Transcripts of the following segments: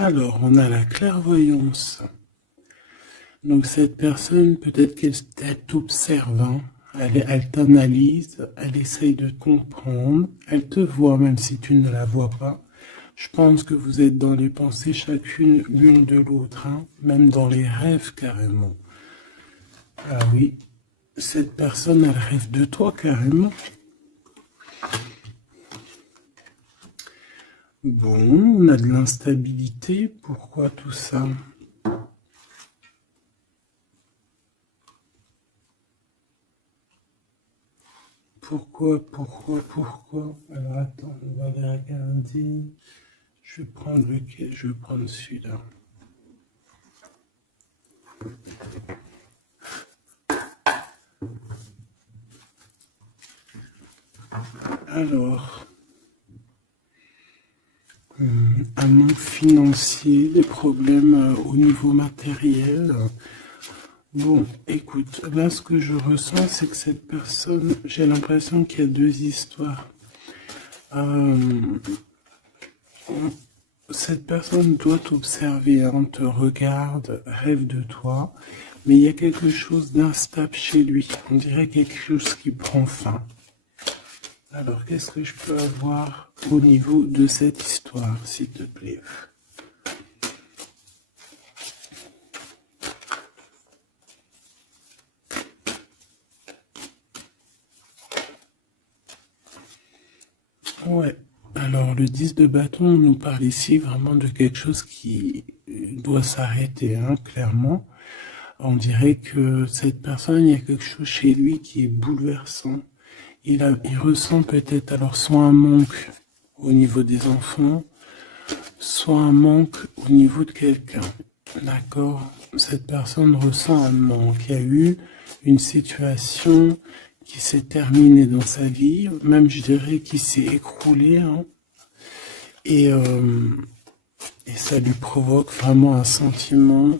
Alors, on a la clairvoyance. Donc, cette personne, peut-être qu'elle t'observe, hein. Elle t'analyse, elle essaye de te comprendre, elle te voit même si tu ne la vois pas. Je pense que vous êtes dans les pensées chacune l'une de l'autre, hein, même dans les rêves carrément. Ah oui, cette personne, elle rêve de toi carrément. Bon, on a de l'instabilité, pourquoi tout ça? Pourquoi? Alors attends, on va les regarder. Je vais prendre lequel? Je vais prendre celui-là. Alors, un manque financier, des problèmes au niveau matériel. Bon, écoute, là ce que je ressens, c'est que cette personne, j'ai l'impression qu'il y a deux histoires. Cette personne doit t'observer, hein, te regarde, rêve de toi, mais il y a quelque chose d'instable chez lui. On dirait quelque chose qui prend fin. Alors, qu'est-ce que je peux avoir au niveau de cette histoire, s'il te plaît? Ouais. Alors, le 10 de bâton nous parle ici vraiment de quelque chose qui doit s'arrêter, hein, clairement. On dirait que cette personne, il y a quelque chose chez lui qui est bouleversant. Il ressent peut-être alors soit un manque au niveau des enfants, soit un manque au niveau de quelqu'un. D'accord? Cette personne ressent un manque. Il y a eu une situation qui s'est terminée dans sa vie, même je dirais qui s'est écroulée, hein, et ça lui provoque vraiment un sentiment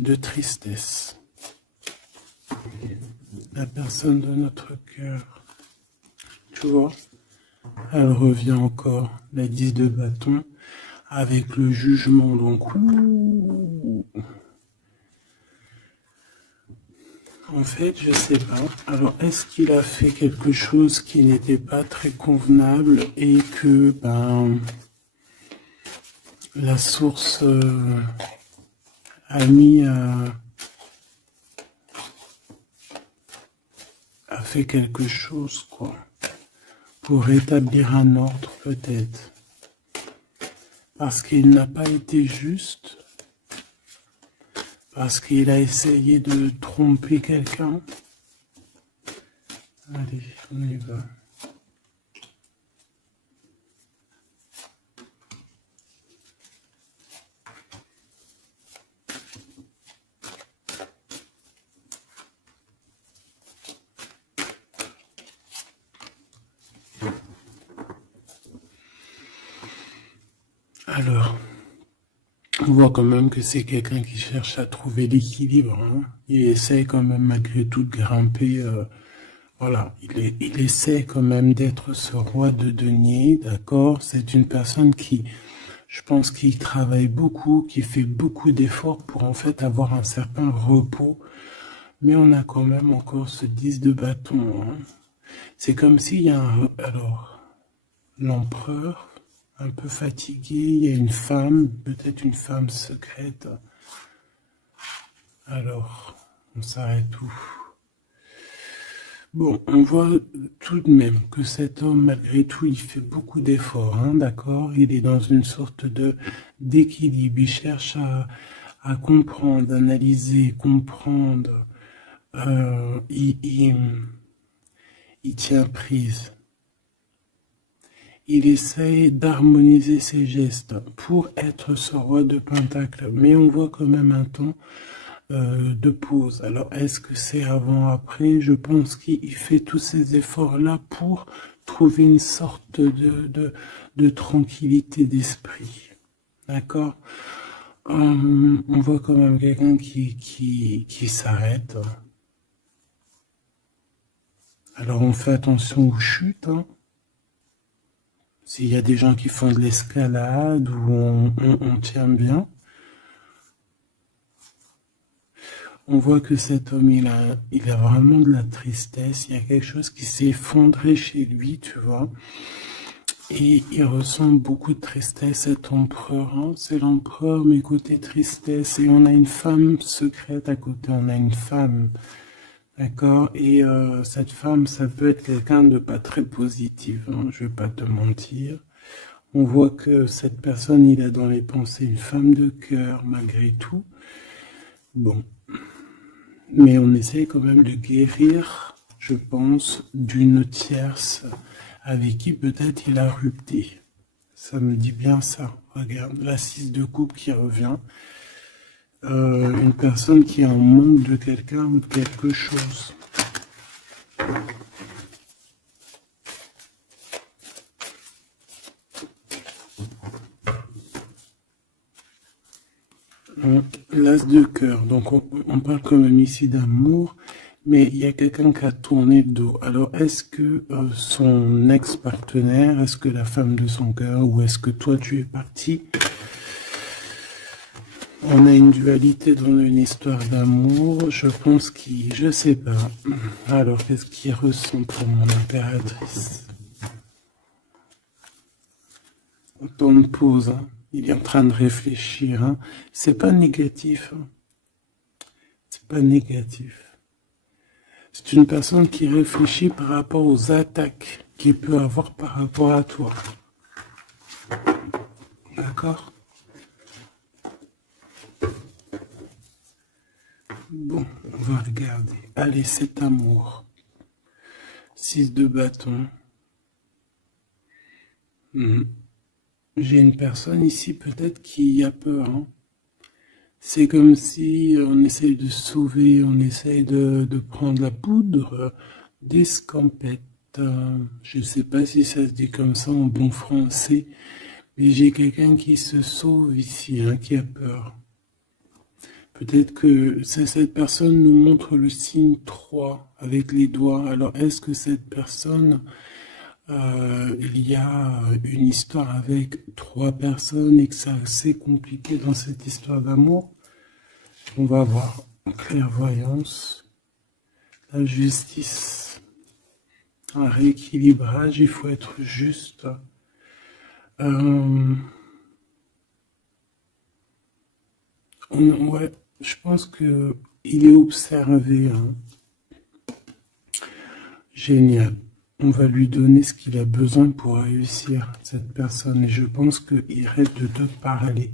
de tristesse. La personne de notre cœur, tu vois, elle revient encore, la 10 de bâton, avec le jugement, donc en fait, je sais pas. Alors, est-ce qu'il a fait quelque chose qui n'était pas très convenable et que, la source a mis a fait quelque chose, quoi, pour rétablir un ordre, peut-être. Parce qu'il n'a pas été juste, parce qu'il a essayé de tromper quelqu'un. Allez, on y va. Alors, on voit quand même que c'est quelqu'un qui cherche à trouver l'équilibre, hein. Il essaie quand même malgré tout de grimper. Voilà, il essaie quand même d'être ce roi de denier, d'accord? C'est une personne qui, je pense, qui travaille beaucoup, qui fait beaucoup d'efforts pour en fait avoir un certain repos. Mais on a quand même encore ce 10 de bâton, hein. C'est comme s'il y a alors, l'empereur, un peu fatigué, il y a une femme, peut-être une femme secrète. Alors, on s'arrête où? Bon, on voit tout de même que cet homme, malgré tout, il fait beaucoup d'efforts, hein, d'accord? Il est dans une sorte d'équilibre. Il cherche à comprendre, analyser, comprendre. Il tient prise. Il essaye d'harmoniser ses gestes pour être ce roi de Pentacle. Mais on voit quand même un temps de pause. Alors, est-ce que c'est avant, après? Je pense qu'il fait tous ces efforts-là pour trouver une sorte de tranquillité d'esprit. D'accord? On voit quand même quelqu'un qui s'arrête. Alors, on fait attention aux chutes, hein. S'il y a des gens qui font de l'escalade où on tient bien, on voit que cet homme, il a vraiment de la tristesse. Il y a quelque chose qui s'est effondré chez lui, tu vois. Et il ressent beaucoup de tristesse, cet empereur, hein. C'est l'empereur, mais côté tristesse. Et on a une femme secrète à côté, on a une femme, d'accord? Et cette femme, ça peut être quelqu'un de pas très positif, hein, je vais pas te mentir. On voit que cette personne, il a dans les pensées une femme de cœur, malgré tout. Bon. Mais on essaie quand même de guérir, je pense, d'une tierce avec qui peut-être il a rupté. Ça me dit bien ça. Regarde, la 6 de coupe qui revient. Une personne qui est en manque de quelqu'un ou de quelque chose. L'as de cœur. Donc on parle quand même ici d'amour, mais il y a quelqu'un qui a tourné le dos. Alors est-ce que son ex-partenaire, est-ce que la femme de son cœur, ou est-ce que toi tu es parti? On a une dualité dans une histoire d'amour. Je pense je sais pas. Alors qu'est-ce qu'il ressent pour mon impératrice? Temps de pause, hein. Il est en train de réfléchir, hein. C'est pas négatif, hein. C'est pas négatif. C'est une personne qui réfléchit par rapport aux attaques qu'il peut avoir par rapport à toi. D'accord? Bon, on va regarder. Allez, cet amour. 6 de bâton. J'ai une personne ici peut-être qui a peur, hein. C'est comme si on essaye de sauver, on essaye de prendre la poudre d'escampette. Je ne sais pas si ça se dit comme ça en bon français, mais j'ai quelqu'un qui se sauve ici, hein, qui a peur. Peut-être que cette personne nous montre le signe 3 avec les doigts. Alors est-ce que cette personne, il y a une histoire avec 3 personnes et que c'est assez compliqué dans cette histoire d'amour? On va voir. Clairvoyance, la justice, un rééquilibrage, il faut être juste. Ouais, je pense que il est observé, hein. Génial. On va lui donner ce qu'il a besoin pour réussir, cette personne. Et je pense qu'il rêve de te parler.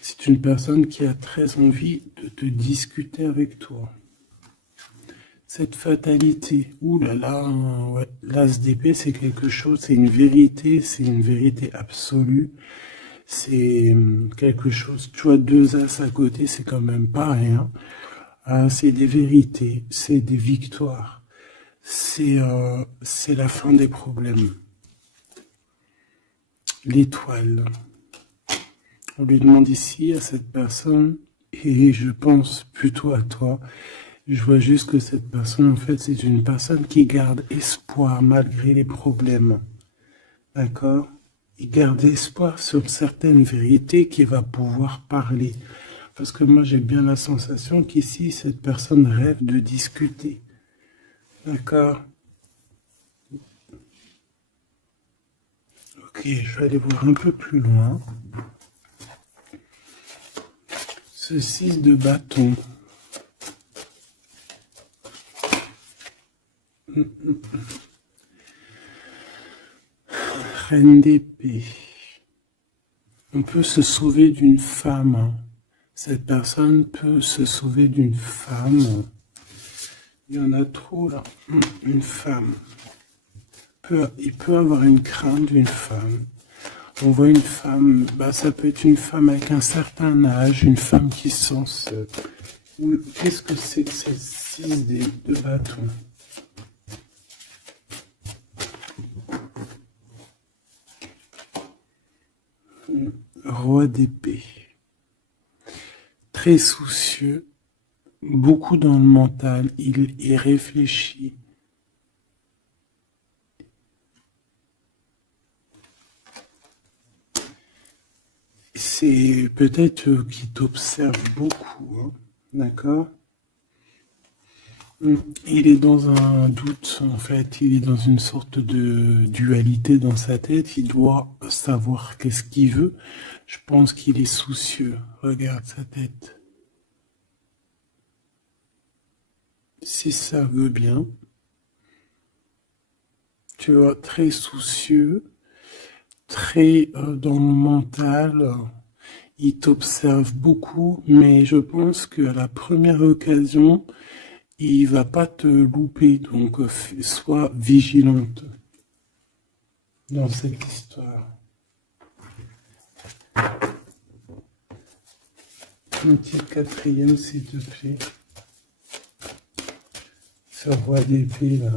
C'est une personne qui a très envie de te discuter avec toi. Cette fatalité, ouh là là, ouais. L'as d'épée, c'est quelque chose, c'est une vérité absolue. C'est quelque chose, tu vois, 2 as à côté, c'est quand même pas rien. C'est des vérités, c'est des victoires. C'est la fin des problèmes. L'étoile. On lui demande ici à cette personne, et je pense plutôt à toi, je vois juste que cette personne, en fait, c'est une personne qui garde espoir malgré les problèmes. D'accord? Il garde espoir sur certaines vérités qu'il va pouvoir parler. Parce que moi, j'ai bien la sensation qu'ici, cette personne rêve de discuter. D'accord? Ok, je vais aller voir un peu plus loin. Ce 6 de bâton. Reine d'épée. On peut se sauver d'une femme, hein. Cette personne peut se sauver d'une femme. Il y en a trop là. Une femme. Il peut avoir une crainte d'une femme. On voit une femme, ça peut être une femme avec un certain âge, une femme qui sent seule. Qu'est-ce que c'est que ces 6 de bâton? Roi d'épée. Très soucieux, beaucoup dans le mental, il réfléchit. c'est peut-être qu'il t'observe beaucoup, hein, d'accord? Il est dans un doute, en fait, il est dans une sorte de dualité dans sa tête, il doit savoir qu'est-ce qu'il veut. Je pense qu'il est soucieux, regarde sa tête. Si ça veut bien, tu vois, très soucieux, très dans le mental, il t'observe beaucoup, mais je pense qu'à la première occasion, il va pas te louper, donc sois vigilante dans cette histoire. Un petit quatrième, s'il te plaît. Ce roi d'épée, là.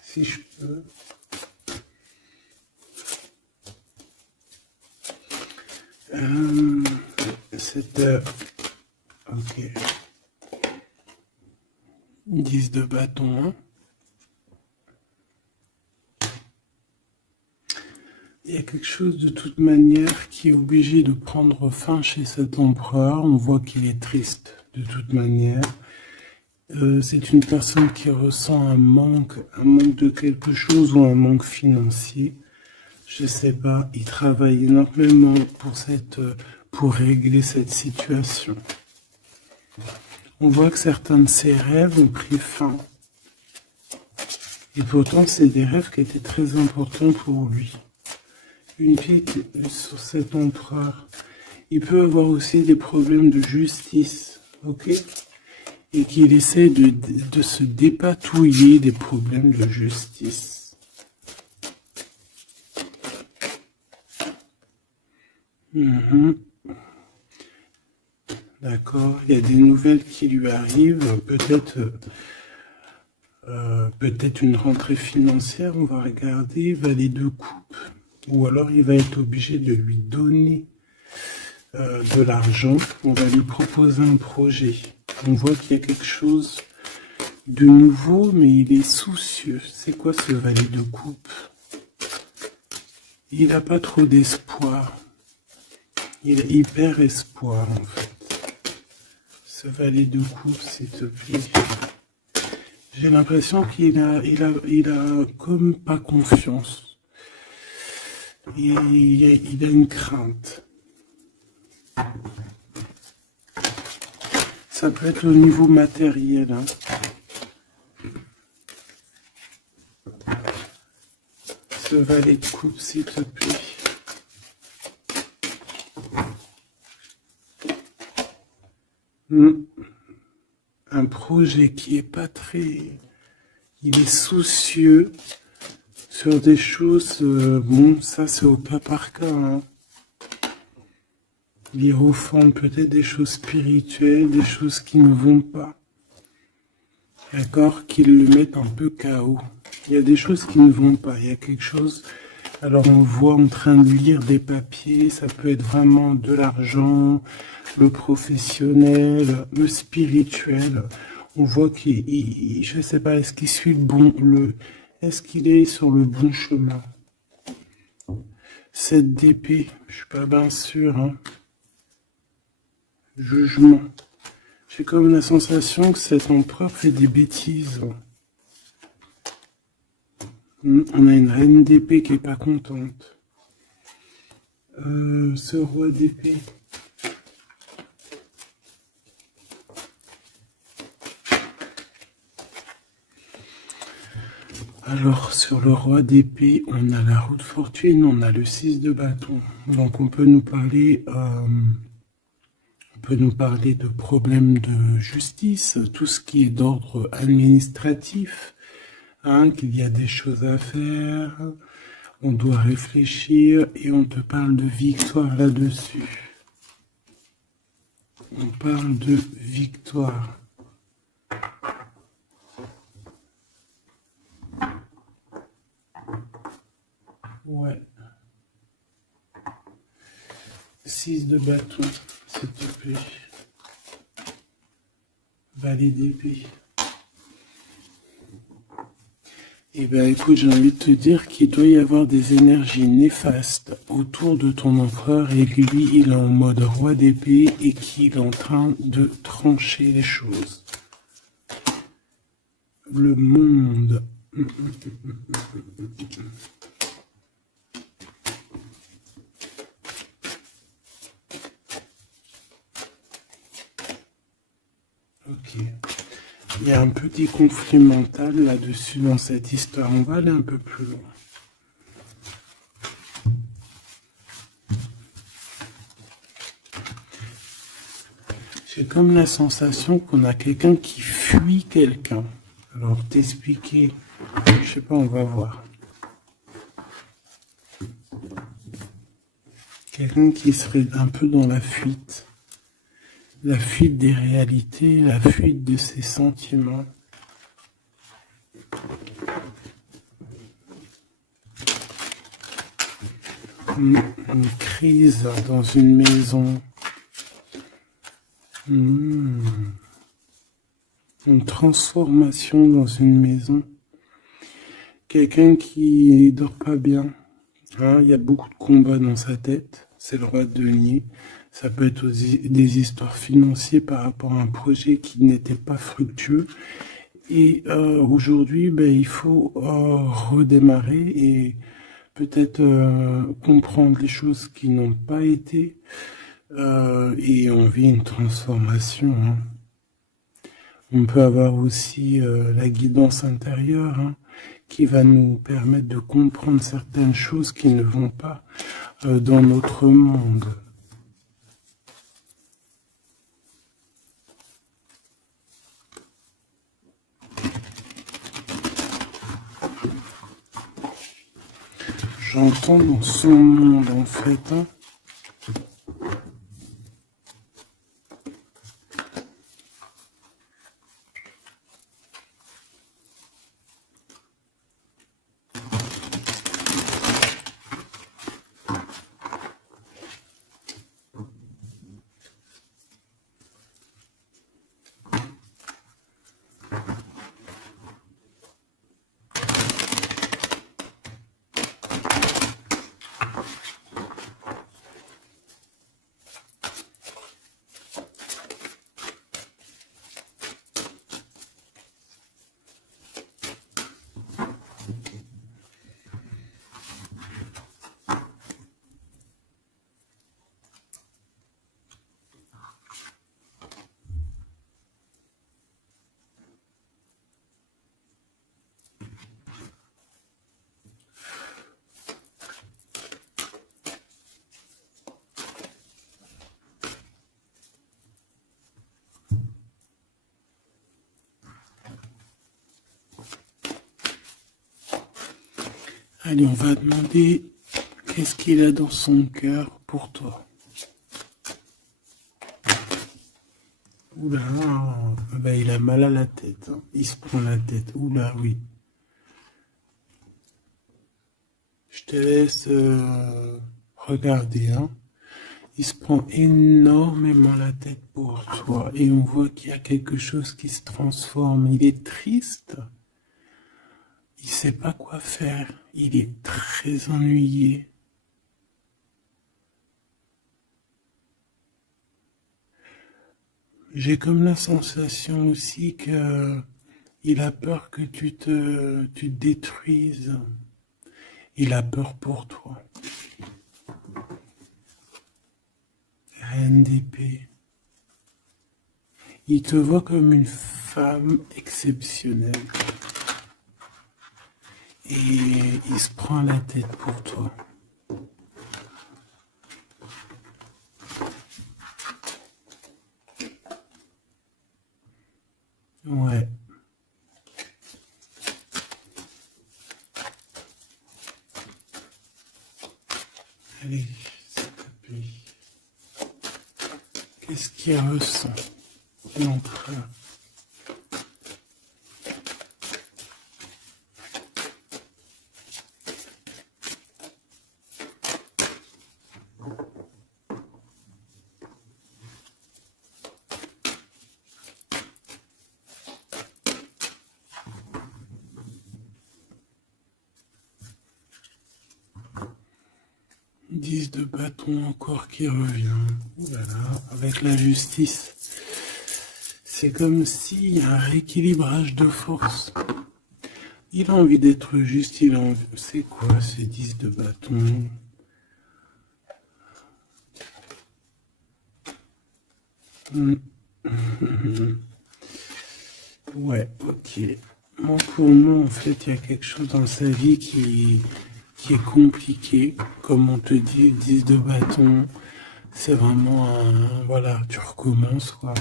Si je peux. Cette... ok. 10 de bâton, hein. Il y a quelque chose de toute manière qui est obligé de prendre fin chez cet empereur. On voit qu'il est triste de toute manière. C'est une personne qui ressent un manque de quelque chose ou un manque financier. Je sais pas, il travaille énormément pour régler cette situation. On voit que certains de ses rêves ont pris fin. Et pourtant, c'est des rêves qui étaient très importants pour lui. Une pique sur cet empereur. Il peut avoir aussi des problèmes de justice, ok? Et qu'il essaie de se dépatouiller des problèmes de justice. D'accord, il y a des nouvelles qui lui arrivent, peut-être une rentrée financière, on va regarder, valet de coupe, ou alors il va être obligé de lui donner de l'argent, on va lui proposer un projet. On voit qu'il y a quelque chose de nouveau, mais il est soucieux. C'est quoi ce valet de coupe? Il n'a pas trop d'espoir. Il a hyper espoir, en fait. Ce valet de coupe, s'il te plaît. J'ai l'impression qu'il a comme pas confiance. Il a une crainte. Ça peut être au niveau matériel, hein. Ce valet de coupe, s'il te plaît. Un projet qui est pas très... Il est soucieux sur des choses... bon, ça c'est au cas par cas, hein. Il refond peut-être des choses spirituelles, des choses qui ne vont pas. D'accord? Qui le mettent un peu KO. Il y a des choses qui ne vont pas. Il y a quelque chose... Alors on voit en train de lire des papiers, ça peut être vraiment de l'argent, le professionnel, le spirituel. On voit qu'il, je sais pas, est-ce qu'il suit est-ce qu'il est sur le bon chemin? Cette d'épée, je suis pas bien sûr, hein. Jugement. J'ai comme la sensation que cet empereur fait des bêtises. On a une reine d'épée qui est pas contente. Ce roi d'épée. Alors, sur le roi d'épée, on a la roue de fortune, on a le 6 de bâton. Donc, on peut nous parler de problèmes de justice, tout ce qui est d'ordre administratif, hein, qu'il y a des choses à faire, on doit réfléchir et on te parle de victoire là-dessus. On parle de victoire. Ouais. 6 de bâton, s'il te plaît. Valet d'épée. Eh bien, écoute, j'ai envie de te dire qu'il doit y avoir des énergies néfastes autour de ton empereur et que lui, il est en mode roi d'épée et qu'il est en train de trancher les choses. Le monde. Ok. Il y a un petit conflit mental là-dessus dans cette histoire. On va aller un peu plus loin. J'ai comme la sensation qu'on a quelqu'un qui fuit quelqu'un. Alors t'expliquer, je sais pas, on va voir. Quelqu'un qui serait un peu dans la fuite des réalités, la fuite de ses sentiments. Une crise dans une maison. Une transformation dans une maison. Quelqu'un qui dort pas bien. Hein, il y a beaucoup de combats dans sa tête. C'est le roi de denier. Ça peut être aussi des histoires financières par rapport à un projet qui n'était pas fructueux. Et aujourd'hui, ben, il faut redémarrer et peut-être comprendre les choses qui n'ont pas été. Et on vit une transformation. Hein. On peut avoir aussi la guidance intérieure hein, qui va nous permettre de comprendre certaines choses qui ne vont pas dans notre monde. J'entends dans son monde en fait. Hein. Allez, on va demander qu'est-ce qu'il a dans son cœur pour toi. Oula, ben, il a mal à la tête. Hein. Il se prend la tête. Oula, oui. Je te laisse regarder. Hein. Il se prend énormément la tête pour toi. Et on voit qu'il y a quelque chose qui se transforme. Il est triste. Il sait pas quoi faire. Il est très ennuyé. J'ai comme la sensation aussi que il a peur que tu te détruises. Il a peur pour toi. Reine d'épée. Il te voit comme une femme exceptionnelle. Et il se prend la tête pour toi. Ouais. Allez, s'il te plaît. Qu'est-ce qu'il ressent, l'empereur? 10 de bâton encore qui revient. Voilà, avec la justice. C'est comme s'il y a un rééquilibrage de force. Il a envie d'être juste, il a envie... C'est quoi ces 10 de bâton? Ouais, ok. Bon, pour nous, en fait, il y a quelque chose dans sa vie qui est compliqué. Comme on te dit, 10 de bâton, c'est vraiment un... Voilà, tu recommences, quoi.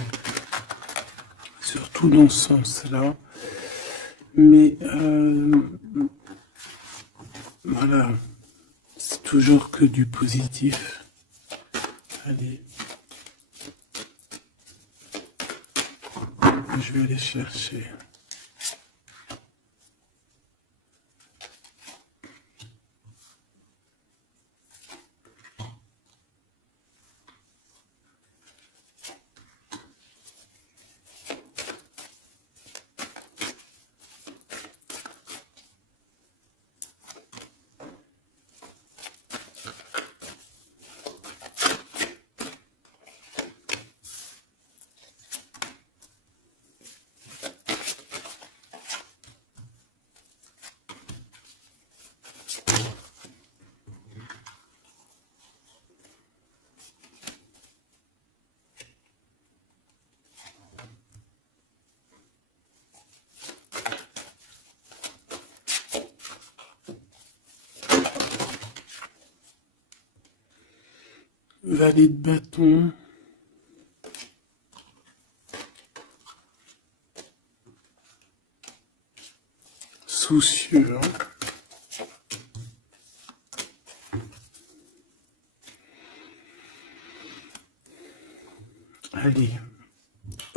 Surtout dans ce sens-là. Mais, voilà, c'est toujours que du positif. Allez. Je vais aller chercher. Valet de bâton. Soucieux. Allez.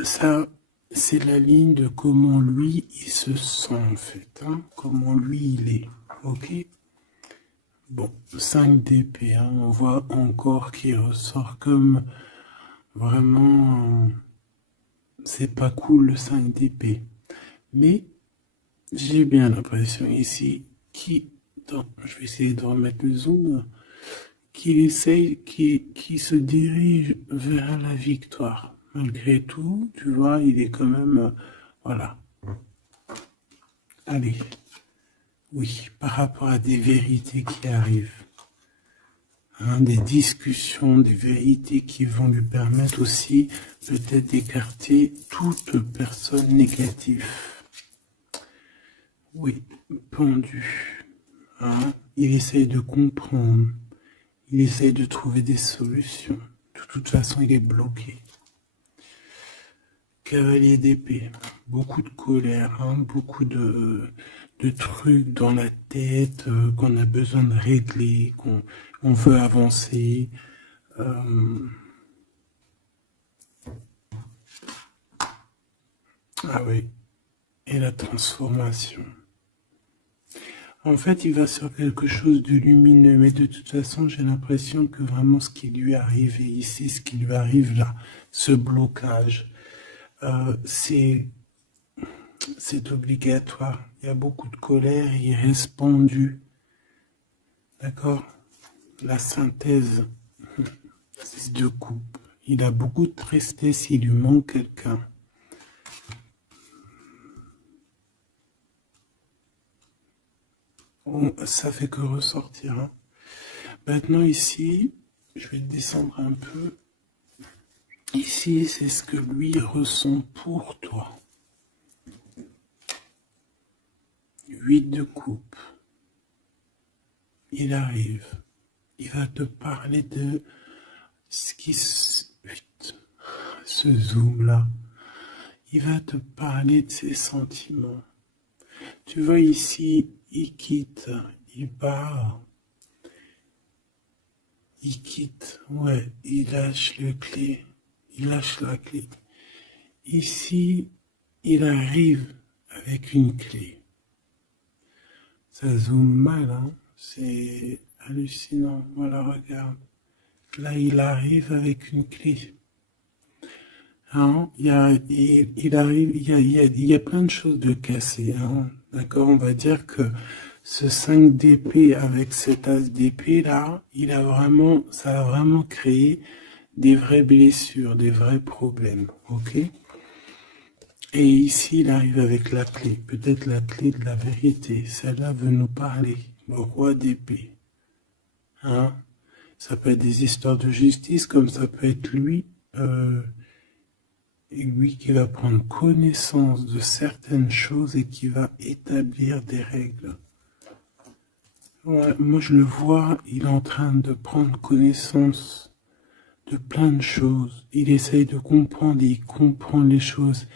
Ça, c'est la ligne de comment lui, il se sent, en fait. Hein, comment lui, il est. Ok? Bon, 5 d'épée, hein, on voit encore qu'il ressort comme vraiment, c'est pas cool le 5 d'épée. Mais j'ai bien l'impression ici je vais essayer de remettre le zoom, qui se dirige vers la victoire. Malgré tout, tu vois, il est quand même, voilà. Allez. Oui, par rapport à des vérités qui arrivent, hein, des discussions, des vérités qui vont lui permettre aussi peut-être d'écarter toute personne négative. Oui, pendu. Hein, il essaye de comprendre, il essaye de trouver des solutions. De toute façon, il est bloqué. Cavalier d'épée, beaucoup de colère, hein, beaucoup de trucs dans la tête qu'on a besoin de régler, qu'on veut avancer. Ah oui, et la transformation. En fait, il va sur quelque chose de lumineux, mais de toute façon, j'ai l'impression que vraiment ce qui lui est arrivé ici, ce qui lui arrive là, ce blocage, c'est obligatoire. Il y a beaucoup de colère, il reste pendu. D'accord? La synthèse, 6 de coupe. Il a beaucoup de tristesse, il lui manque quelqu'un. Bon, ça fait que ressortir. Hein. Maintenant ici, je vais descendre un peu. Ici, c'est ce que lui ressent pour toi. 8 de coupe. Il arrive. Il va te parler de ce qui se zoom là. Il va te parler de ses sentiments. Tu vois ici, il quitte, il part. Il quitte, ouais, il lâche le clé. Il lâche la clé. Ici, il arrive avec une clé. Ça zoome mal, hein. C'est hallucinant. Voilà, regarde. Là, il arrive avec une clé. Hein, il arrive, il y a plein de choses de cassées. Hein. D'accord, on va dire que ce 5 d'épée avec cet as d'épée là, ça a vraiment créé des vraies blessures, des vrais problèmes, ok? Et ici, il arrive avec la clé, peut-être la clé de la vérité. Celle-là veut nous parler, le roi d'épée. Hein? Ça peut être des histoires de justice, comme ça peut être lui qui va prendre connaissance de certaines choses et qui va établir des règles. Ouais, moi, je le vois, il est en train de prendre connaissance de plein de choses. Il essaye de comprendre et il comprend les choses.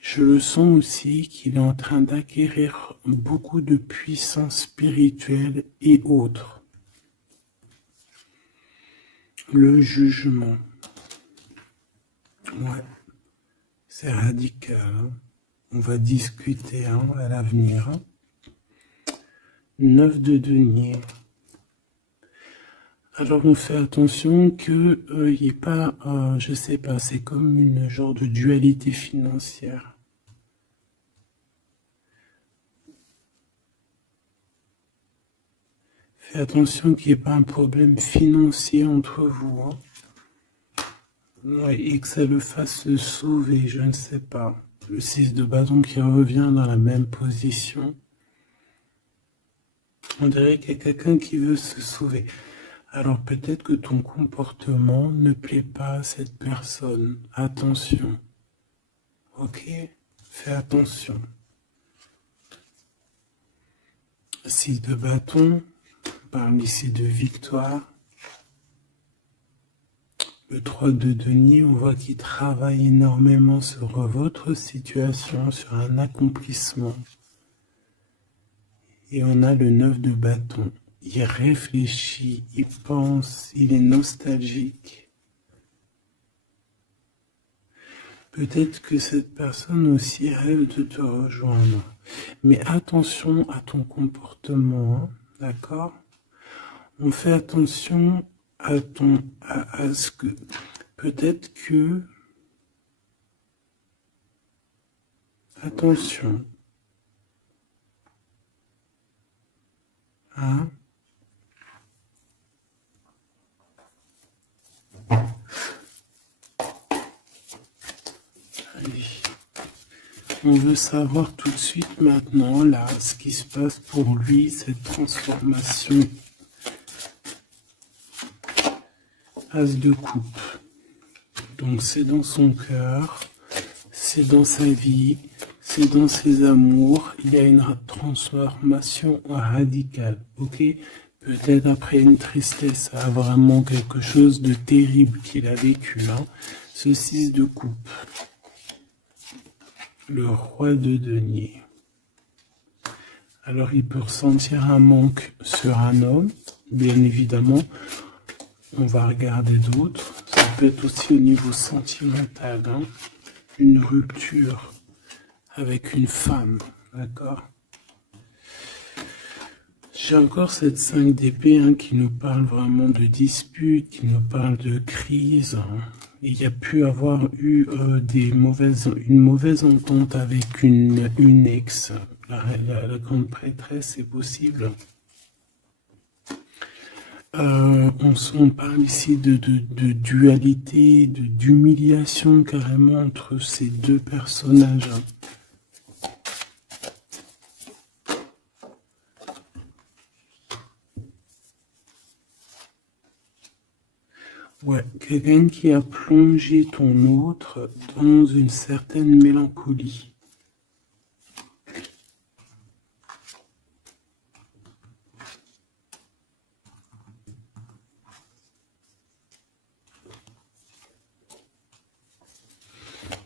Je le sens aussi qu'il est en train d'acquérir beaucoup de puissance spirituelle et autres. Le jugement. Ouais, c'est radical. Hein. On va discuter à l'avenir. 9 de denier. Alors on fait attention que il n'y ait pas, je sais pas, c'est comme une genre de dualité financière. Fais attention qu'il n'y ait pas un problème financier entre vous. Hein. Ouais, et que ça le fasse se sauver, je ne sais pas. Le 6 de bâton qui revient dans la même position. On dirait qu'il y a quelqu'un qui veut se sauver. Alors peut-être que ton comportement ne plaît pas à cette personne. Attention. Ok? Fais attention. 6 de bâton. On parle ici de victoire. Le 3 de denier, on voit qu'il travaille énormément sur votre situation, sur un accomplissement. Et on a le 9 de bâton. Il réfléchit, il pense, il est nostalgique. Peut-être que cette personne aussi rêve de te rejoindre. Mais attention à ton comportement, hein, d'accord? On fait attention à ce que peut-être que attention, hein? Allez. On veut savoir tout de suite maintenant là ce qui se passe pour lui, cette transformation. As de coupe. Donc c'est dans son cœur, c'est dans sa vie, c'est dans ses amours. Il y a une transformation radicale, ok? Peut-être après une tristesse, ça a vraiment quelque chose de terrible qu'il a vécu. Hein. Ce 6 de coupe. Le roi de denier. Alors il peut ressentir un manque sur un homme, bien évidemment. On va regarder d'autres. Ça peut être aussi au niveau sentimental, hein, une rupture avec une femme, d'accord? J'ai encore cette 5 d'épée hein, qui nous parle vraiment de dispute, qui nous parle de crise. Hein. Il y a pu avoir eu une mauvaise entente avec une ex. La grande prêtresse, c'est possible. On parle ici de dualité, d'humiliation carrément entre ces deux personnages. Ouais, quelqu'un qui a plongé ton autre dans une certaine mélancolie.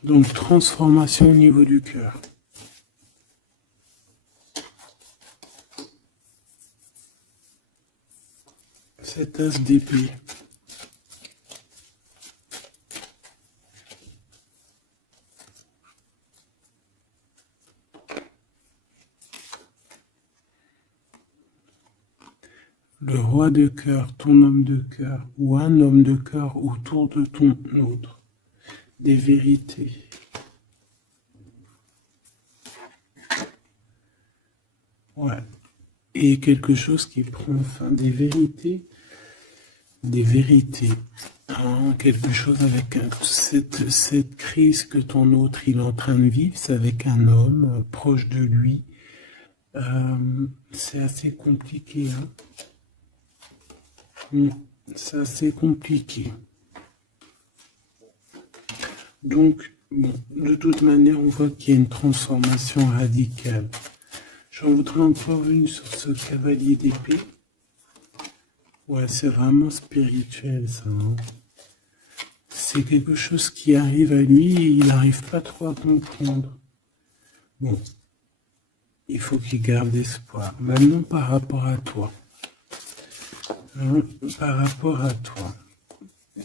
Donc, transformation au niveau du cœur. Cet as d'épée. Le roi de cœur, ton homme de cœur, ou un homme de cœur autour de ton autre. Des vérités. Ouais. et quelque chose qui prend fin, des vérités, hein, quelque chose avec cette crise que ton autre il est en train de vivre, c'est avec un homme proche de lui. C'est assez compliqué, hein. C'est assez compliqué. Donc, bon, de toute manière, on voit qu'il y a une transformation radicale. J'en voudrais encore une sur ce cavalier d'épée. Ouais, c'est vraiment spirituel, ça, hein. C'est quelque chose qui arrive à lui et il n'arrive pas trop à comprendre. Bon, il faut qu'il garde espoir. Maintenant, par rapport à toi. Hein, par rapport à toi.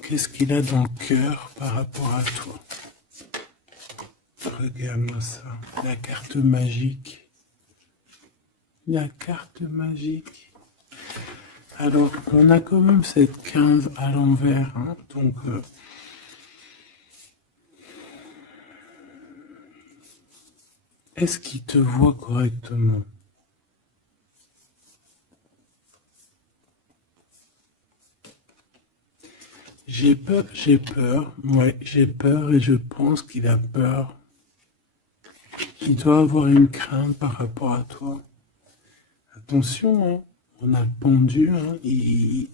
Qu'est-ce qu'il a dans le cœur par rapport à toi? Regarde-moi ça. La carte magique. La carte magique. Alors, on a quand même cette 15 à l'envers, hein, donc est-ce qu'il te voit correctement? J'ai peur, ouais, j'ai peur et je pense qu'il a peur. Il doit avoir une crainte par rapport à toi. Attention, hein, on a le pendu, hein, il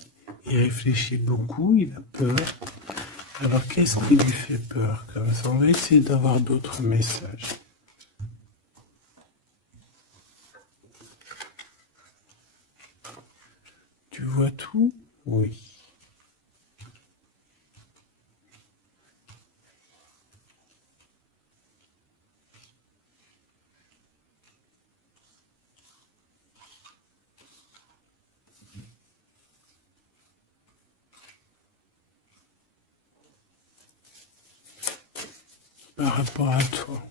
réfléchit beaucoup, il a peur. Alors qu'est-ce qui lui fait peur comme ça? On va essayer d'avoir d'autres messages. Tu vois tout? Oui. Par rapport à toi.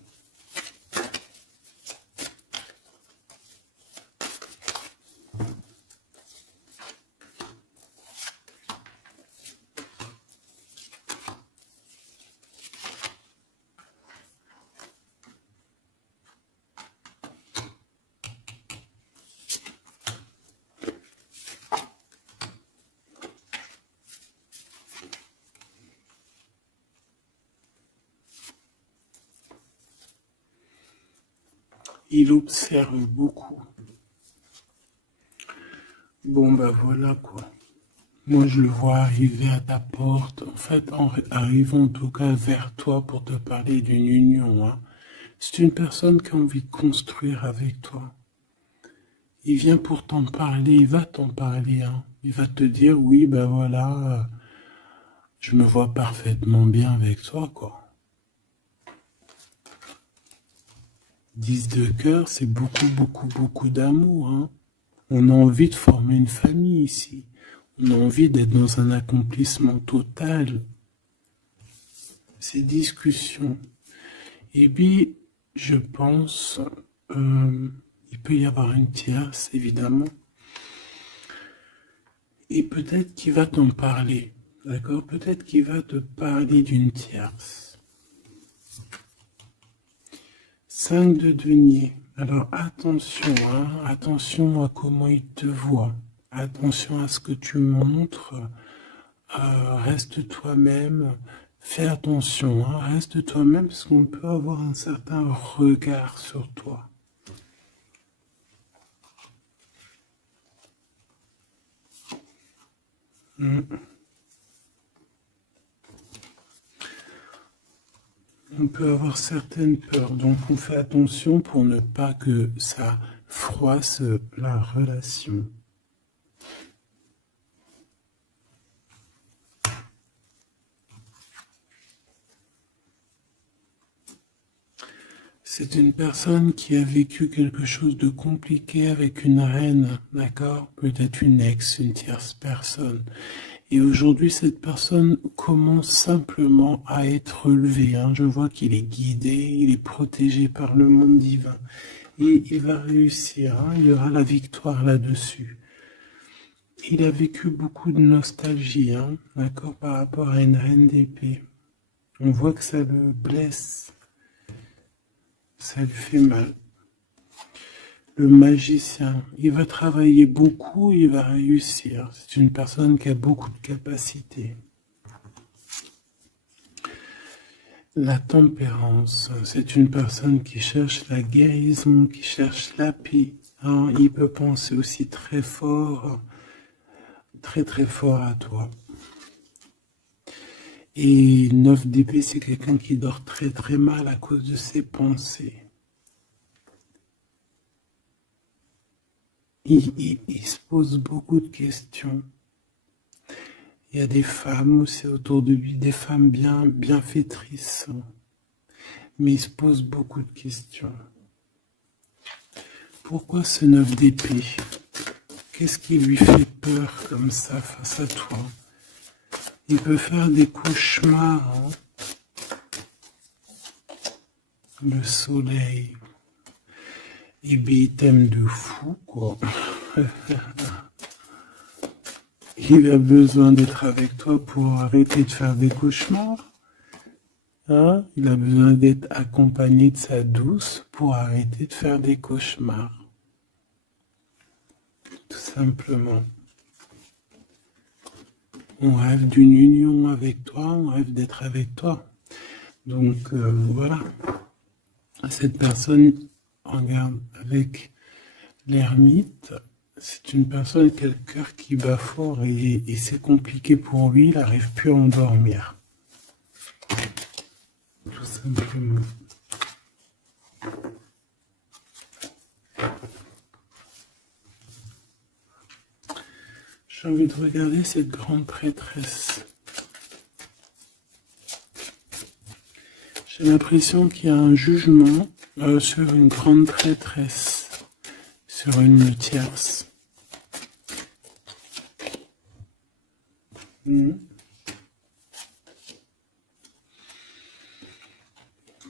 Il observe beaucoup. Bon, bah voilà quoi. Moi, je le vois arriver à ta porte, en fait, en arrivant en tout cas vers toi pour te parler d'une union, hein. C'est une personne qui a envie de construire avec toi. Il vient pour t'en parler, il va t'en parler, hein. Il va te dire, oui, ben voilà, je me vois parfaitement bien avec toi, quoi. 10 de cœur, c'est beaucoup, beaucoup, beaucoup d'amour, hein. On a envie de former une famille ici. On a envie d'être dans un accomplissement total. Ces discussions. Et puis, je pense, il peut y avoir une tierce, évidemment. Et peut-être qu'il va t'en parler. D'accord? Peut-être qu'il va te parler d'une tierce. 5 de denier. Alors attention, hein, attention à comment il te voit. Attention à ce que tu montres. Reste toi-même. Fais attention, hein, reste toi-même parce qu'on peut avoir un certain regard sur toi. On peut avoir certaines peurs, donc on fait attention pour ne pas que ça froisse la relation. C'est une personne qui a vécu quelque chose de compliqué avec une reine, d'accord? Peut-être une ex, une tierce personne. Et aujourd'hui, cette personne commence simplement à être relevée, hein. Je vois qu'il est guidé, il est protégé par le monde divin. Et il va réussir, hein. Il y aura la victoire là-dessus. Il a vécu beaucoup de nostalgie, hein, d'accord, par rapport à une reine d'épée. On voit que ça le blesse. Ça lui fait mal. Le magicien, il va travailler beaucoup, il va réussir. C'est une personne qui a beaucoup de capacités. La tempérance, c'est une personne qui cherche la guérison, qui cherche la paix. Hein, il peut penser aussi très fort, très très fort à toi. Et 9 d'épée, c'est quelqu'un qui dort très très mal à cause de ses pensées. Il se pose beaucoup de questions. Il y a des femmes aussi autour de lui, des femmes bienfaitrices. Mais il se pose beaucoup de questions. Pourquoi ce 9 d'épée? Qu'est-ce qui lui fait peur comme ça face à toi? Il peut faire des cauchemars. Hein. Le soleil. Et bien, il t'aime de fou, quoi. Il a besoin d'être avec toi pour arrêter de faire des cauchemars. Hein? Il a besoin d'être accompagné de sa douce pour arrêter de faire des cauchemars. Tout simplement. On rêve d'une union avec toi, on rêve d'être avec toi. Donc voilà. Cette personne, regarde, avec l'ermite, c'est une personne qui a le cœur qui bat fort et c'est compliqué pour lui, il n'arrive plus à endormir. Tout simplement. J'ai envie de regarder cette grande prêtresse. J'ai l'impression qu'il y a un jugement sur une grande prêtresse, sur une tierce.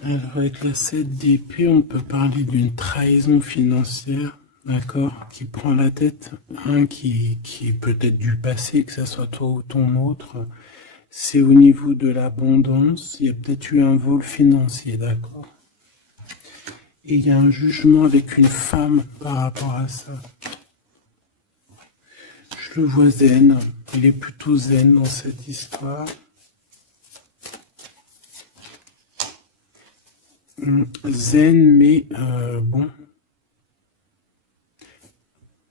Alors avec la 7 d'épée, on peut parler d'une trahison financière, d'accord, qui prend la tête, hein, qui est peut-être du passé, que ce soit toi ou ton autre. C'est au niveau de l'abondance, il y a peut-être eu un vol financier, d'accord. Et il y a un jugement avec une femme par rapport à ça. Je le vois zen, il est plutôt zen dans cette histoire. Zen, mais bon,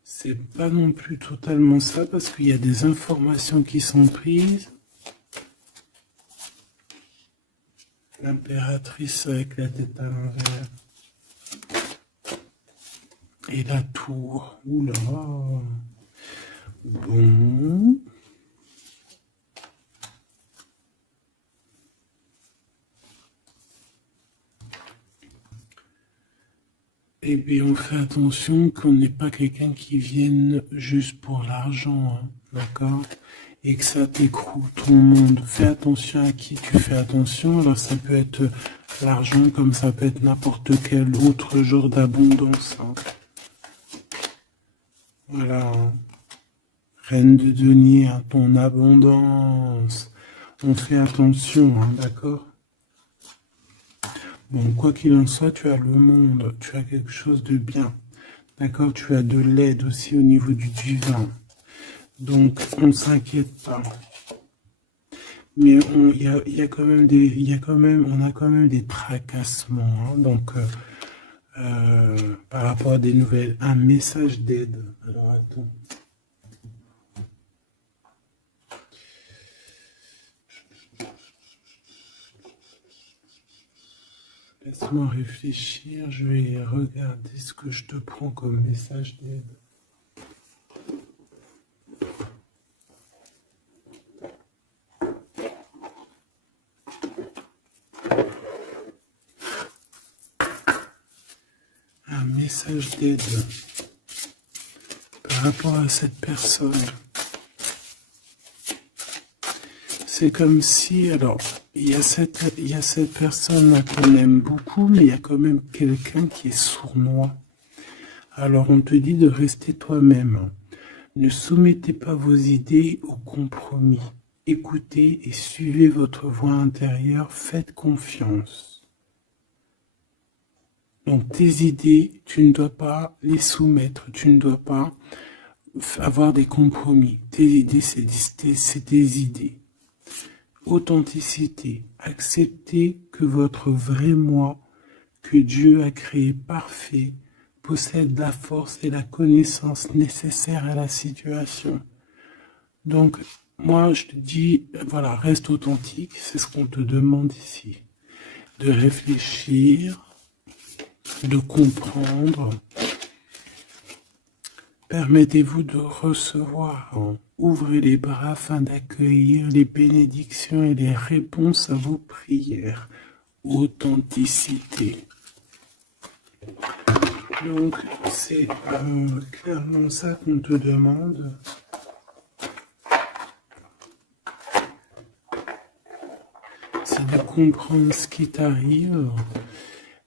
c'est pas non plus totalement ça parce qu'il y a des informations qui sont prises. L'impératrice avec la tête à l'envers. Et la tour. Oula. Bon. Eh bien, on fait attention qu'on n'ait pas quelqu'un qui vienne juste pour l'argent, hein, d'accord? Et que ça t'écroule ton monde. Fais attention à qui tu fais attention. Alors, ça peut être l'argent comme ça peut être n'importe quel autre genre d'abondance. Hein. Voilà. Reine de denier, hein, ton abondance. On fait attention, hein, d'accord? Bon, quoi qu'il en soit, tu as le monde, tu as quelque chose de bien. D'accord? Tu as de l'aide aussi au niveau du divin. Donc, on ne s'inquiète pas. Mais il y a quand même on a quand même des tracassements. Hein, donc, par rapport à des nouvelles, un message d'aide. Alors, attends. Laisse-moi réfléchir, je vais regarder ce que je te prends comme message d'aide. Un message d'aide par rapport à cette personne. C'est comme si, alors, il y a cette personne-là qu'on aime beaucoup, mais il y a quand même quelqu'un qui est sournois. Alors on te dit de rester toi-même. Ne soumettez pas vos idées au compromis. Écoutez et suivez votre voix intérieure, faites confiance. Donc tes idées, tu ne dois pas les soumettre, tu ne dois pas avoir des compromis. Tes idées, c'est tes idées. Authenticité, accepter que votre vrai moi, que Dieu a créé parfait, possède la force et la connaissance nécessaires à la situation. Donc, moi, je te dis, voilà, reste authentique, c'est ce qu'on te demande ici. De réfléchir, de comprendre. Permettez-vous de recevoir. Ouvrez les bras afin d'accueillir les bénédictions et les réponses à vos prières. Authenticité. Donc, c'est clairement ça qu'on te demande. C'est de comprendre ce qui t'arrive.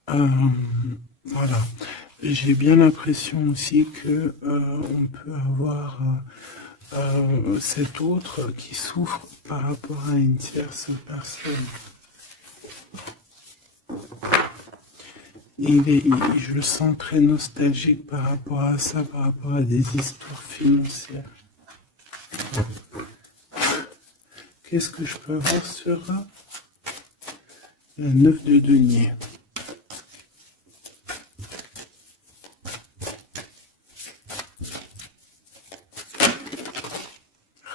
Voilà. J'ai bien l'impression aussi que on peut avoir cet autre qui souffre par rapport à une tierce personne. Je le sens très nostalgique par rapport à ça, par rapport à des histoires financières. Qu'est-ce que je peux voir sur le 9 de denier?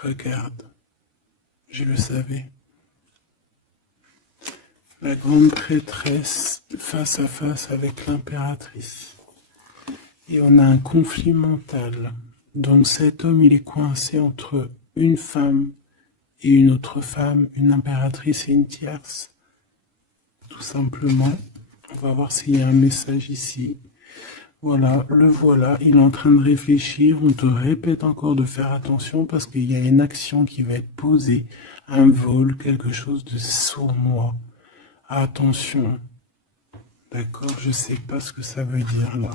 Regarde, je le savais. La grande prêtresse face à face avec l'impératrice. Et on a un conflit mental. Donc cet homme, il est coincé entre une femme et une autre femme, une impératrice et une tierce. Tout simplement. On va voir s'il y a un message ici. Voilà, le voilà, il est en train de réfléchir. On te répète encore de faire attention parce qu'il y a une action qui va être posée. Un vol, quelque chose de sournois. Attention. D'accord, je sais pas ce que ça veut dire là.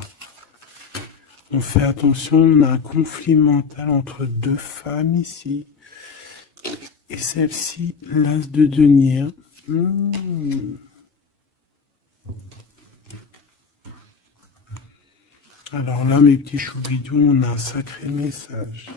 On fait attention, on a un conflit mental entre deux femmes ici. Et celle-ci, l'as de denier. Alors là, mes petits choubidous, on a un sacré message.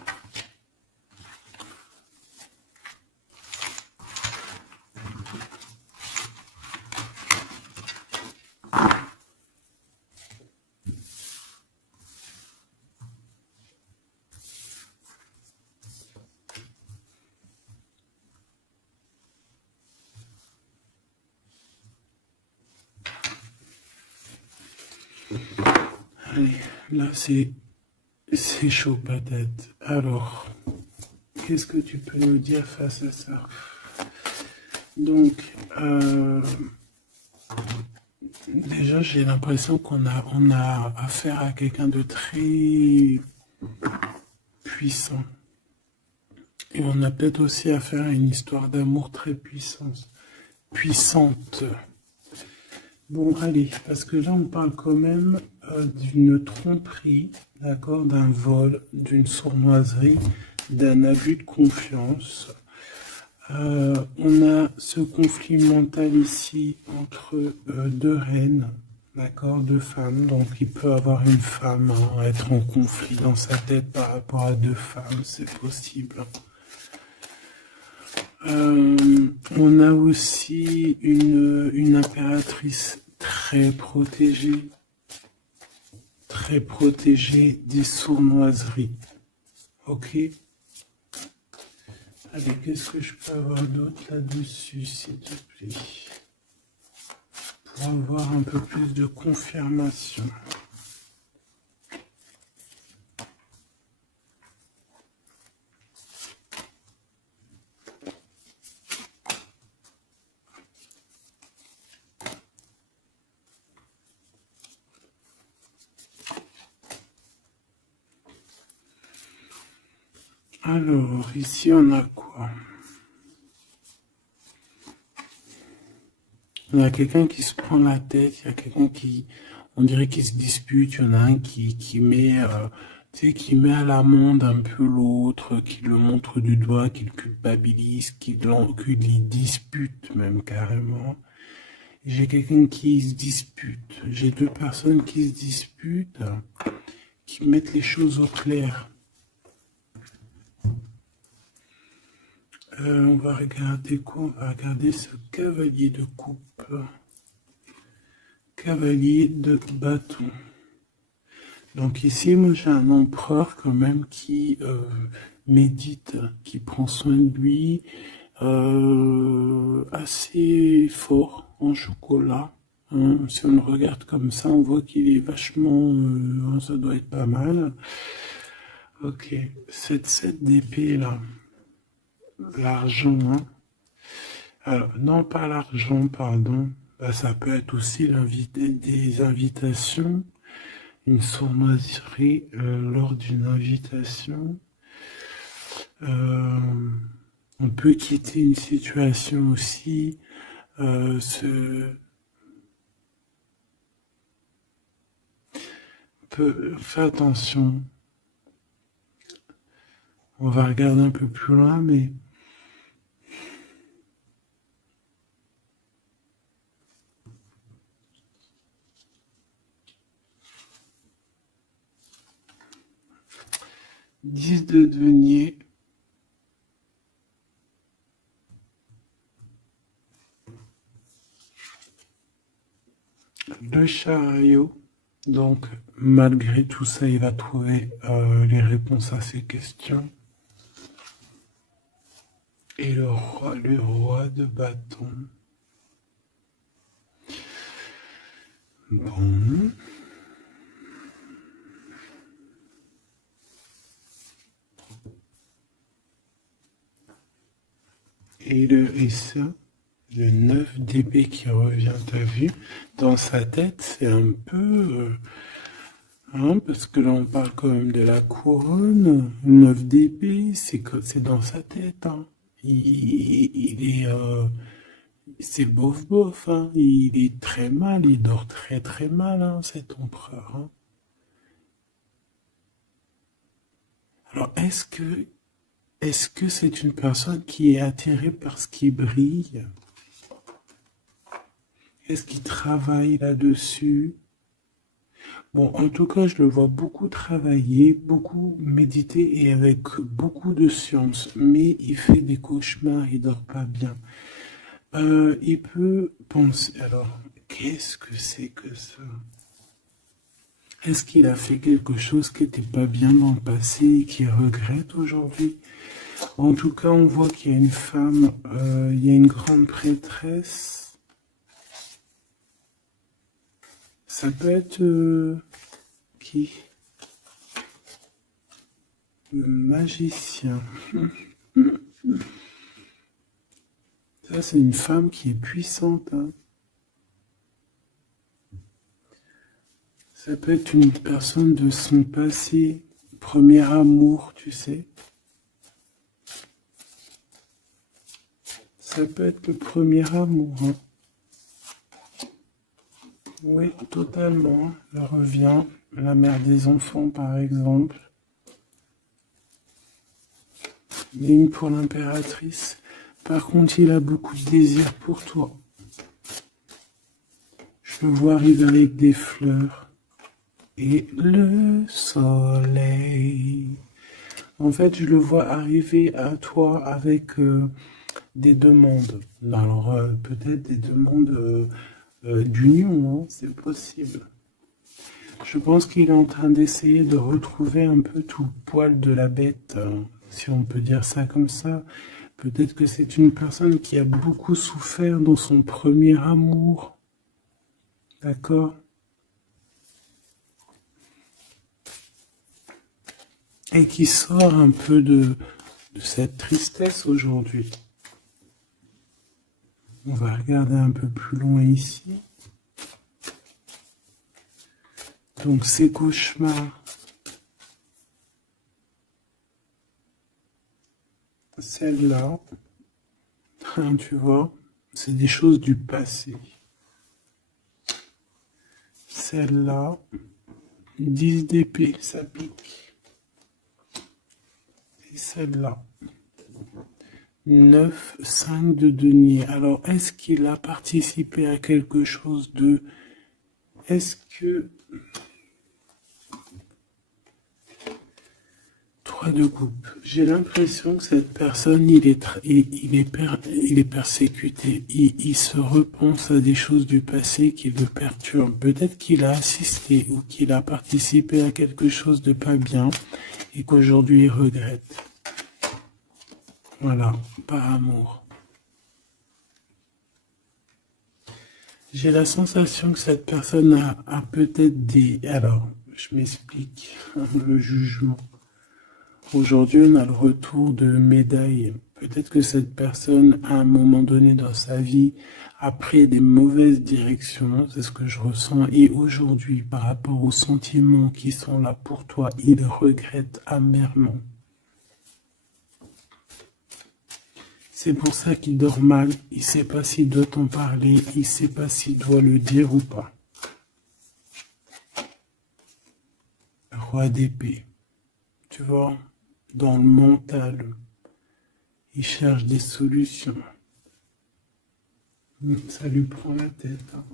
Allez, là c'est chaud patate. Alors, qu'est-ce que tu peux nous dire face à ça? Donc, déjà j'ai l'impression qu'on a affaire à quelqu'un de très puissant. Et on a peut-être aussi affaire à une histoire d'amour très puissante. Bon, allez, parce que là, on parle quand même d'une tromperie, d'accord, d'un vol, d'une sournoiserie, d'un abus de confiance. On a ce conflit mental ici entre deux reines, d'accord, deux femmes. Donc, il peut avoir une femme, être en conflit dans sa tête par rapport à deux femmes, c'est possible. On a aussi une impératrice très protégée des sournoiseries. Ok? Allez, qu'est-ce que je peux avoir d'autre là-dessus, s'il te plaît? Pour avoir un peu plus de confirmation. Alors, ici, on a quoi? Il y a quelqu'un qui se prend la tête, il y a quelqu'un qui, on dirait qu'il se dispute, il y en a un qui met, tu sais, qui met à l'amende un peu l'autre, qui le montre du doigt, qui le culpabilise, qui le dispute même carrément. J'ai quelqu'un qui se dispute. J'ai deux personnes qui se disputent, qui mettent les choses au clair. On va regarder quoi? On va regarder ce cavalier de coupe. Cavalier de bâton. Donc ici, moi j'ai un empereur quand même qui médite, qui prend soin de lui, assez fort en chocolat. Hein. Si on le regarde comme ça, on voit qu'il est vachement... ça doit être pas mal. Ok, cette 7 d'épée là, l'argent, hein. Alors, non pas l'argent, pardon, bah, ça peut être aussi des invitations, une sournoiserie lors d'une invitation. On peut quitter une situation aussi, faire attention. On va regarder un peu plus loin, mais 10 de denier. Le chariot. Donc, malgré tout ça, il va trouver les réponses à ses questions. Et le roi de bâton. Bon. Et ça, le 9 d'épée qui revient, t'as vu, dans sa tête, c'est un peu... hein, parce que là, on parle quand même de la couronne. 9 d'épée, c'est dans sa tête. Hein. Il est... c'est bof, hein. Il est très mal, il dort très très mal, hein, cet empereur. Hein. Alors, est-ce que c'est une personne qui est attirée par ce qui brille? Est-ce qu'il travaille là-dessus? Bon, en tout cas, je le vois beaucoup travailler, beaucoup méditer et avec beaucoup de science, mais il fait des cauchemars, il dort pas bien. Il peut penser, alors, qu'est-ce que c'est que ça? Est-ce qu'il a fait quelque chose qui n'était pas bien dans le passé et qu'il regrette aujourd'hui? En tout cas, on voit qu'il y a une femme, il y a une grande prêtresse. Ça peut être qui? Le magicien. Ça, c'est une femme qui est puissante. Hein. Ça peut être une personne de son passé, premier amour, tu sais. Ça peut être le premier amour. Hein. Oui, totalement. Elle revient. La mère des enfants, par exemple. Ligne pour l'impératrice. Par contre, il a beaucoup de désir pour toi. Je le vois arriver avec des fleurs. Et le soleil. En fait, je le vois arriver à toi avec des demandes. Alors, peut-être des demandes d'union, hein, c'est possible. Je pense qu'il est en train d'essayer de retrouver un peu tout le poil de la bête, hein, si on peut dire ça comme ça. Peut-être que c'est une personne qui a beaucoup souffert dans son premier amour. D'accord? Et qui sort un peu de cette tristesse aujourd'hui. On va regarder un peu plus loin ici. Donc ces cauchemars, celle-là, hein, tu vois, c'est des choses du passé. Celle-là, 10 d'épée, ça pique. Et celle-là, 9, 5 de denier. Alors, est-ce qu'il a participé à quelque chose de... Est-ce que... 3 de coupe. J'ai l'impression que cette personne, il est persécuté. Il se repense à des choses du passé qui le perturbent. Peut-être qu'il a assisté ou qu'il a participé à quelque chose de pas bien et qu'aujourd'hui il regrette. Voilà, par amour. J'ai la sensation que cette personne a peut-être des... Alors, je m'explique, le jugement. Aujourd'hui, on a le retour de médaille. Peut-être que cette personne, à un moment donné dans sa vie, a pris des mauvaises directions, c'est ce que je ressens. Et aujourd'hui, par rapport aux sentiments qui sont là pour toi, il regrette amèrement. C'est pour ça qu'il dort mal, il ne sait pas s'il doit t'en parler, il ne sait pas s'il doit le dire ou pas. Roi d'épée, tu vois, dans le mental, il cherche des solutions. Ça lui prend la tête. Hein.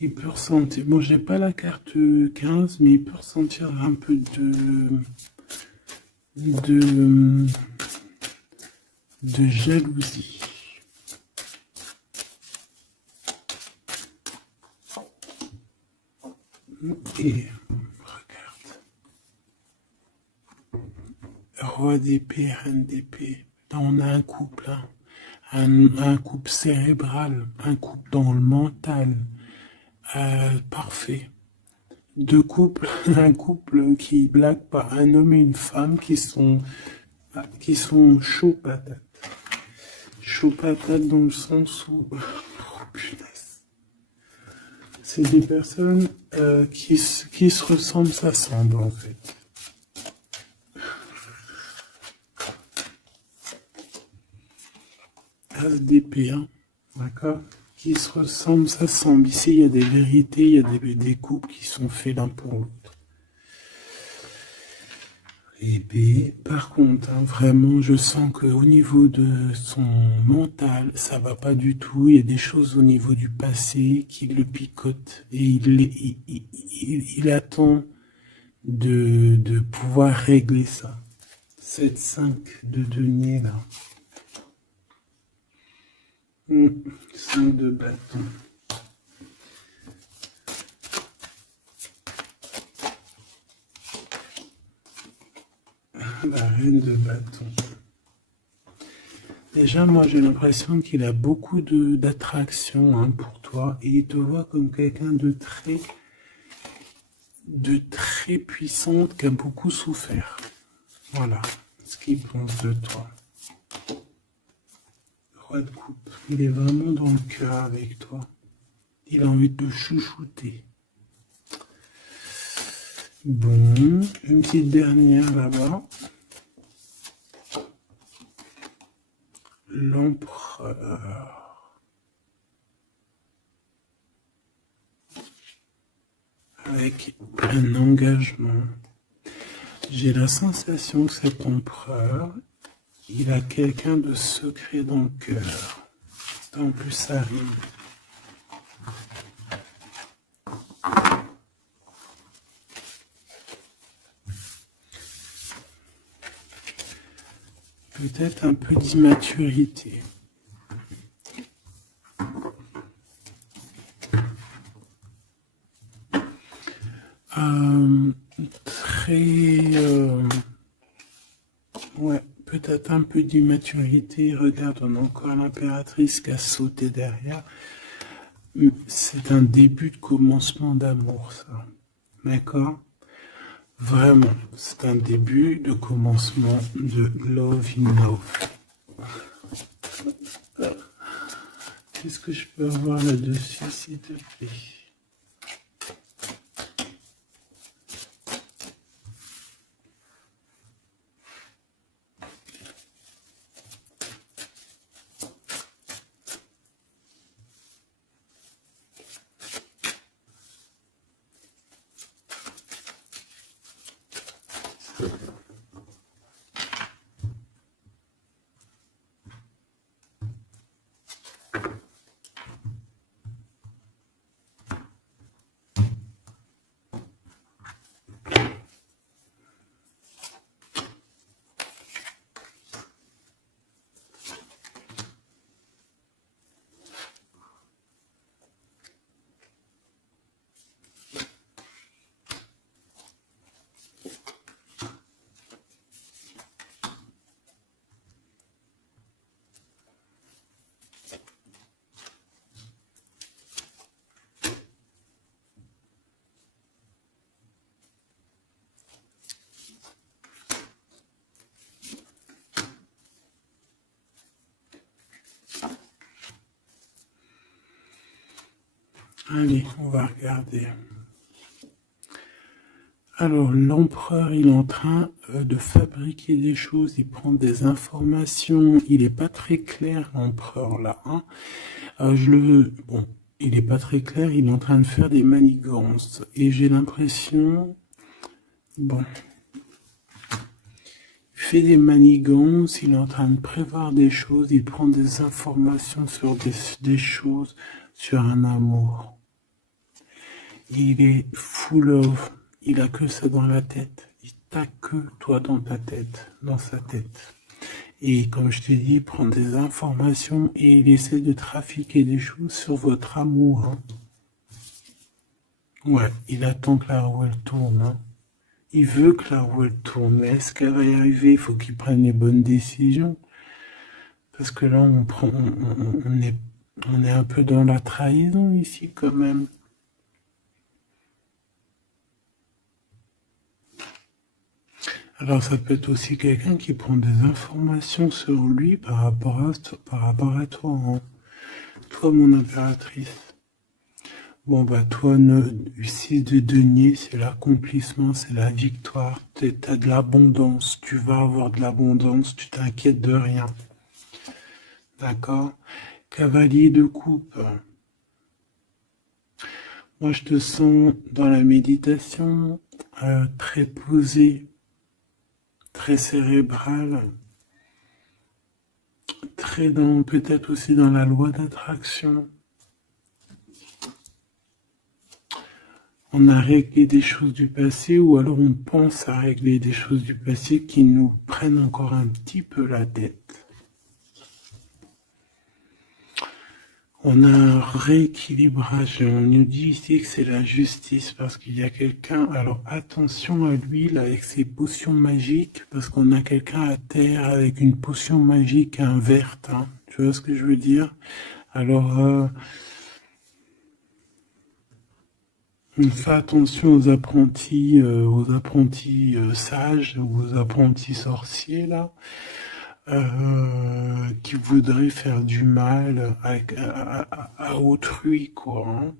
Il peut ressentir, bon j'ai pas la carte 15, mais il peut ressentir un peu de jalousie. Et regarde. Roi d'épée, reine d'épée. Là on a un couple, hein. Un couple cérébral, un couple dans le mental. Parfait. Deux couples, un couple qui blague pas, un homme et une femme qui sont chauds patates. Chauds patates dans le sens où... Oh, punaise. C'est des personnes qui se ressemblent, s'assemblent en fait. As d'épée, hein, d'accord? Qui se ressemblent, s'assemblent. Ici, il y a des vérités, il y a des couples qui sont faits l'un pour l'autre. Épée, par contre, hein, vraiment, je sens qu'au niveau de son mental, ça va pas du tout. Il y a des choses au niveau du passé qui le picotent et il attend de pouvoir régler ça. 7-5 de denier, là. 5 de bâton. La reine de bâton. Déjà, moi, j'ai l'impression qu'il a beaucoup d'attraction hein, pour toi et il te voit comme quelqu'un de très puissante qui a beaucoup souffert. Voilà ce qu'il pense de toi. Roi de coupe, il est vraiment dans le cœur avec toi. Il a envie de te chouchouter. Bon, une petite dernière là-bas. L'empereur. Avec un engagement. J'ai la sensation que cet empereur, il a quelqu'un de secret dans le cœur. En plus, ça rime. Peut-être un peu d'immaturité. Ouais, peut-être un peu d'immaturité. Regarde, on a encore l'impératrice qui a sauté derrière. C'est un début de commencement d'amour, ça. D'accord? Vraiment, c'est un début de commencement de love in love. Qu'est-ce que je peux avoir là-dessus, s'il te plaît? Allez, on va regarder. Alors, l'empereur, il est en train de fabriquer des choses, il prend des informations, il est pas très clair, l'empereur, là, hein. Bon, il est pas très clair, il est en train de faire des manigances, et j'ai l'impression, bon, il fait des manigances, il est en train de prévoir des choses, il prend des informations sur des choses, sur un amour. Il est full of, il a que ça dans la tête. Il t'a que toi dans ta tête, dans sa tête. Et comme je t'ai dit, il prend des informations et il essaie de trafiquer des choses sur votre amour. Hein. Ouais, il attend que la roue elle tourne. Hein. Il veut que la roue elle tourne. Mais est-ce qu'elle va y arriver? Il faut qu'il prenne les bonnes décisions. Parce que là, on est un peu dans la trahison ici quand même. Alors ça peut être aussi quelqu'un qui prend des informations sur lui par rapport à toi, hein. Toi mon impératrice. Bon bah toi, 6 de denier, c'est l'accomplissement, c'est la victoire, t'as de l'abondance, tu vas avoir de l'abondance, tu t'inquiètes de rien. D'accord? Cavalier de coupe. Moi je te sens dans la méditation, très posé, très cérébral, très dans, peut-être aussi dans la loi d'attraction. On a réglé des choses du passé ou alors on pense à régler des choses du passé qui nous prennent encore un petit peu la tête. On a un rééquilibrage et on nous dit ici que c'est la justice parce qu'il y a quelqu'un, alors attention à lui là avec ses potions magiques parce qu'on a quelqu'un à terre avec une potion magique verte, hein. Tu vois ce que je veux dire? Alors on fait attention aux apprentis sages, aux apprentis sorciers là. Qui voudraient faire du mal à autrui, quoi. Hein.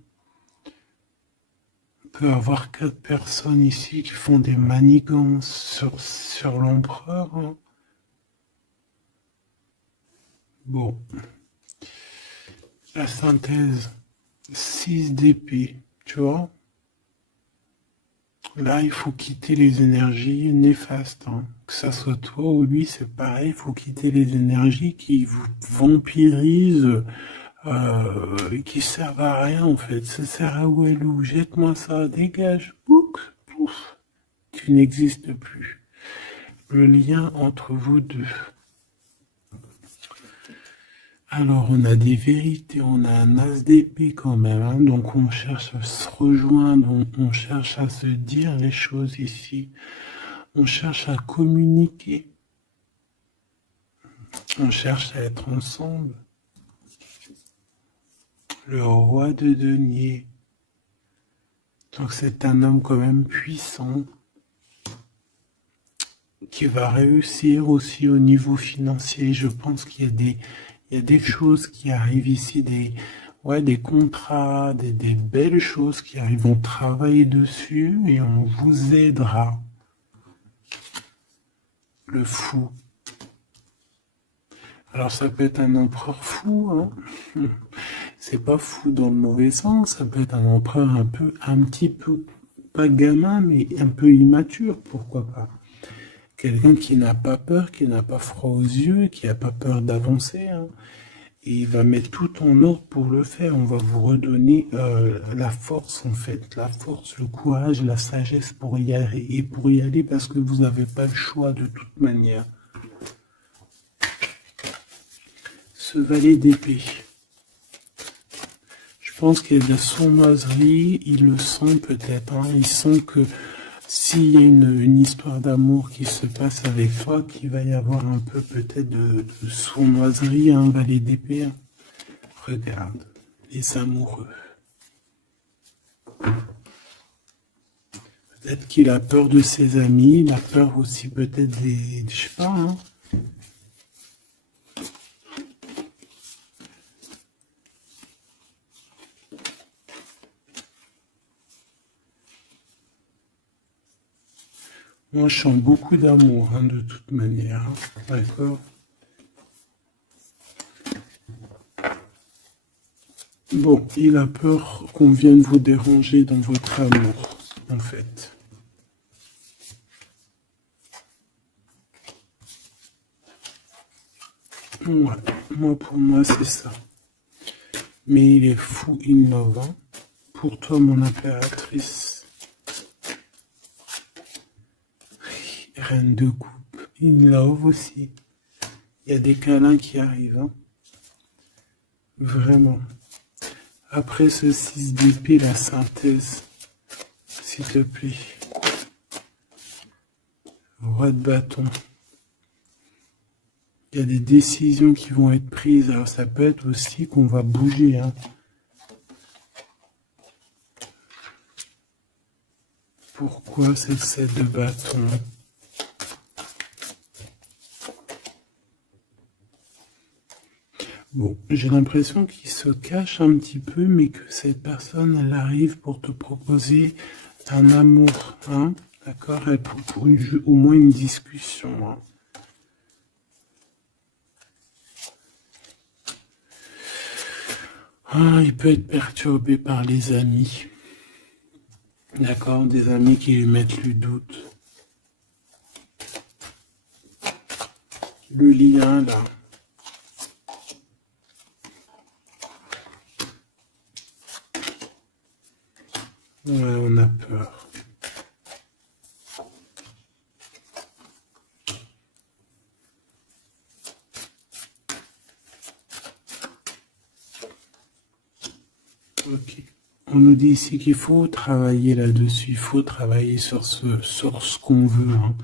On peut avoir 4 personnes ici qui font des manigances sur l'empereur. Hein. Bon, la synthèse, 6 d'épée, tu vois. Là, il faut quitter les énergies néfastes. Hein. Que ça soit toi ou lui, c'est pareil, il faut quitter les énergies qui vous vampirisent, qui servent à rien en fait. Ça sert à où elle ou jette-moi ça, dégage, pouf, pouf. Tu n'existes plus. Le lien entre vous deux. Alors, on a des vérités, on a un as d'épée quand même, hein, donc on cherche à se rejoindre, on cherche à se dire les choses ici, on cherche à communiquer, on cherche à être ensemble. Le roi de denier, donc c'est un homme quand même puissant, qui va réussir aussi au niveau financier. Je pense qu'il y a des choses qui arrivent ici, des contrats, des belles choses qui arrivent. On travaille dessus et on vous aidera. Le fou. Alors ça peut être un empereur fou, hein. C'est pas fou dans le mauvais sens, ça peut être un empereur un petit peu, pas gamin, mais un peu immature, pourquoi pas. Quelqu'un qui n'a pas peur, qui n'a pas froid aux yeux, qui n'a pas peur d'avancer. Hein. Et il va mettre tout en ordre pour le faire. On va vous redonner la force, en fait. La force, le courage, la sagesse pour y aller. Et pour y aller parce que vous n'avez pas le choix de toute manière. Ce valet d'épée. Je pense qu'il y a de la sournoiserie. Il le sent peut-être. Hein. Il sent que s'il y a une histoire d'amour qui se passe avec toi, qu'il va y avoir un peu peut-être de sournoiserie, un valet d'épée. Hein. Regarde, les amoureux. Peut-être qu'il a peur de ses amis, il a peur aussi peut-être je sais pas, hein. Moi, je sens beaucoup d'amour, hein, de toute manière. Hein. D'accord? Bon, il a peur qu'on vienne vous déranger dans votre amour, en fait. Ouais, moi, pour moi, c'est ça. Mais il est fou innovant. Pour toi, mon impératrice. Reine de coupe. In love aussi. Il y a des câlins qui arrivent. Hein. Vraiment. Après ce 6 d'épée, la synthèse. S'il te plaît. Roi de bâton. Il y a des décisions qui vont être prises. Alors ça peut être aussi qu'on va bouger. Hein. Pourquoi c'est le 7 de bâton? Bon, j'ai l'impression qu'il se cache un petit peu, mais que cette personne, elle arrive pour te proposer un amour. Hein. D'accord? Pour au moins une discussion. Hein. Ah, il peut être perturbé par les amis. D'accord, des amis qui lui mettent le doute. Le lien, là. Ouais, on a peur. Ok. On nous dit ici qu'il faut travailler là-dessus, il faut travailler sur ce qu'on veut. Hein.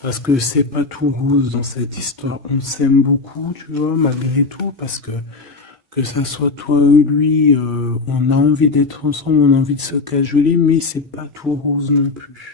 Parce que c'est pas tout rose dans cette histoire. On s'aime beaucoup, tu vois, malgré tout, parce que ça soit toi ou lui, on a envie d'être ensemble, on a envie de se cajoler, mais c'est pas tout rose non plus.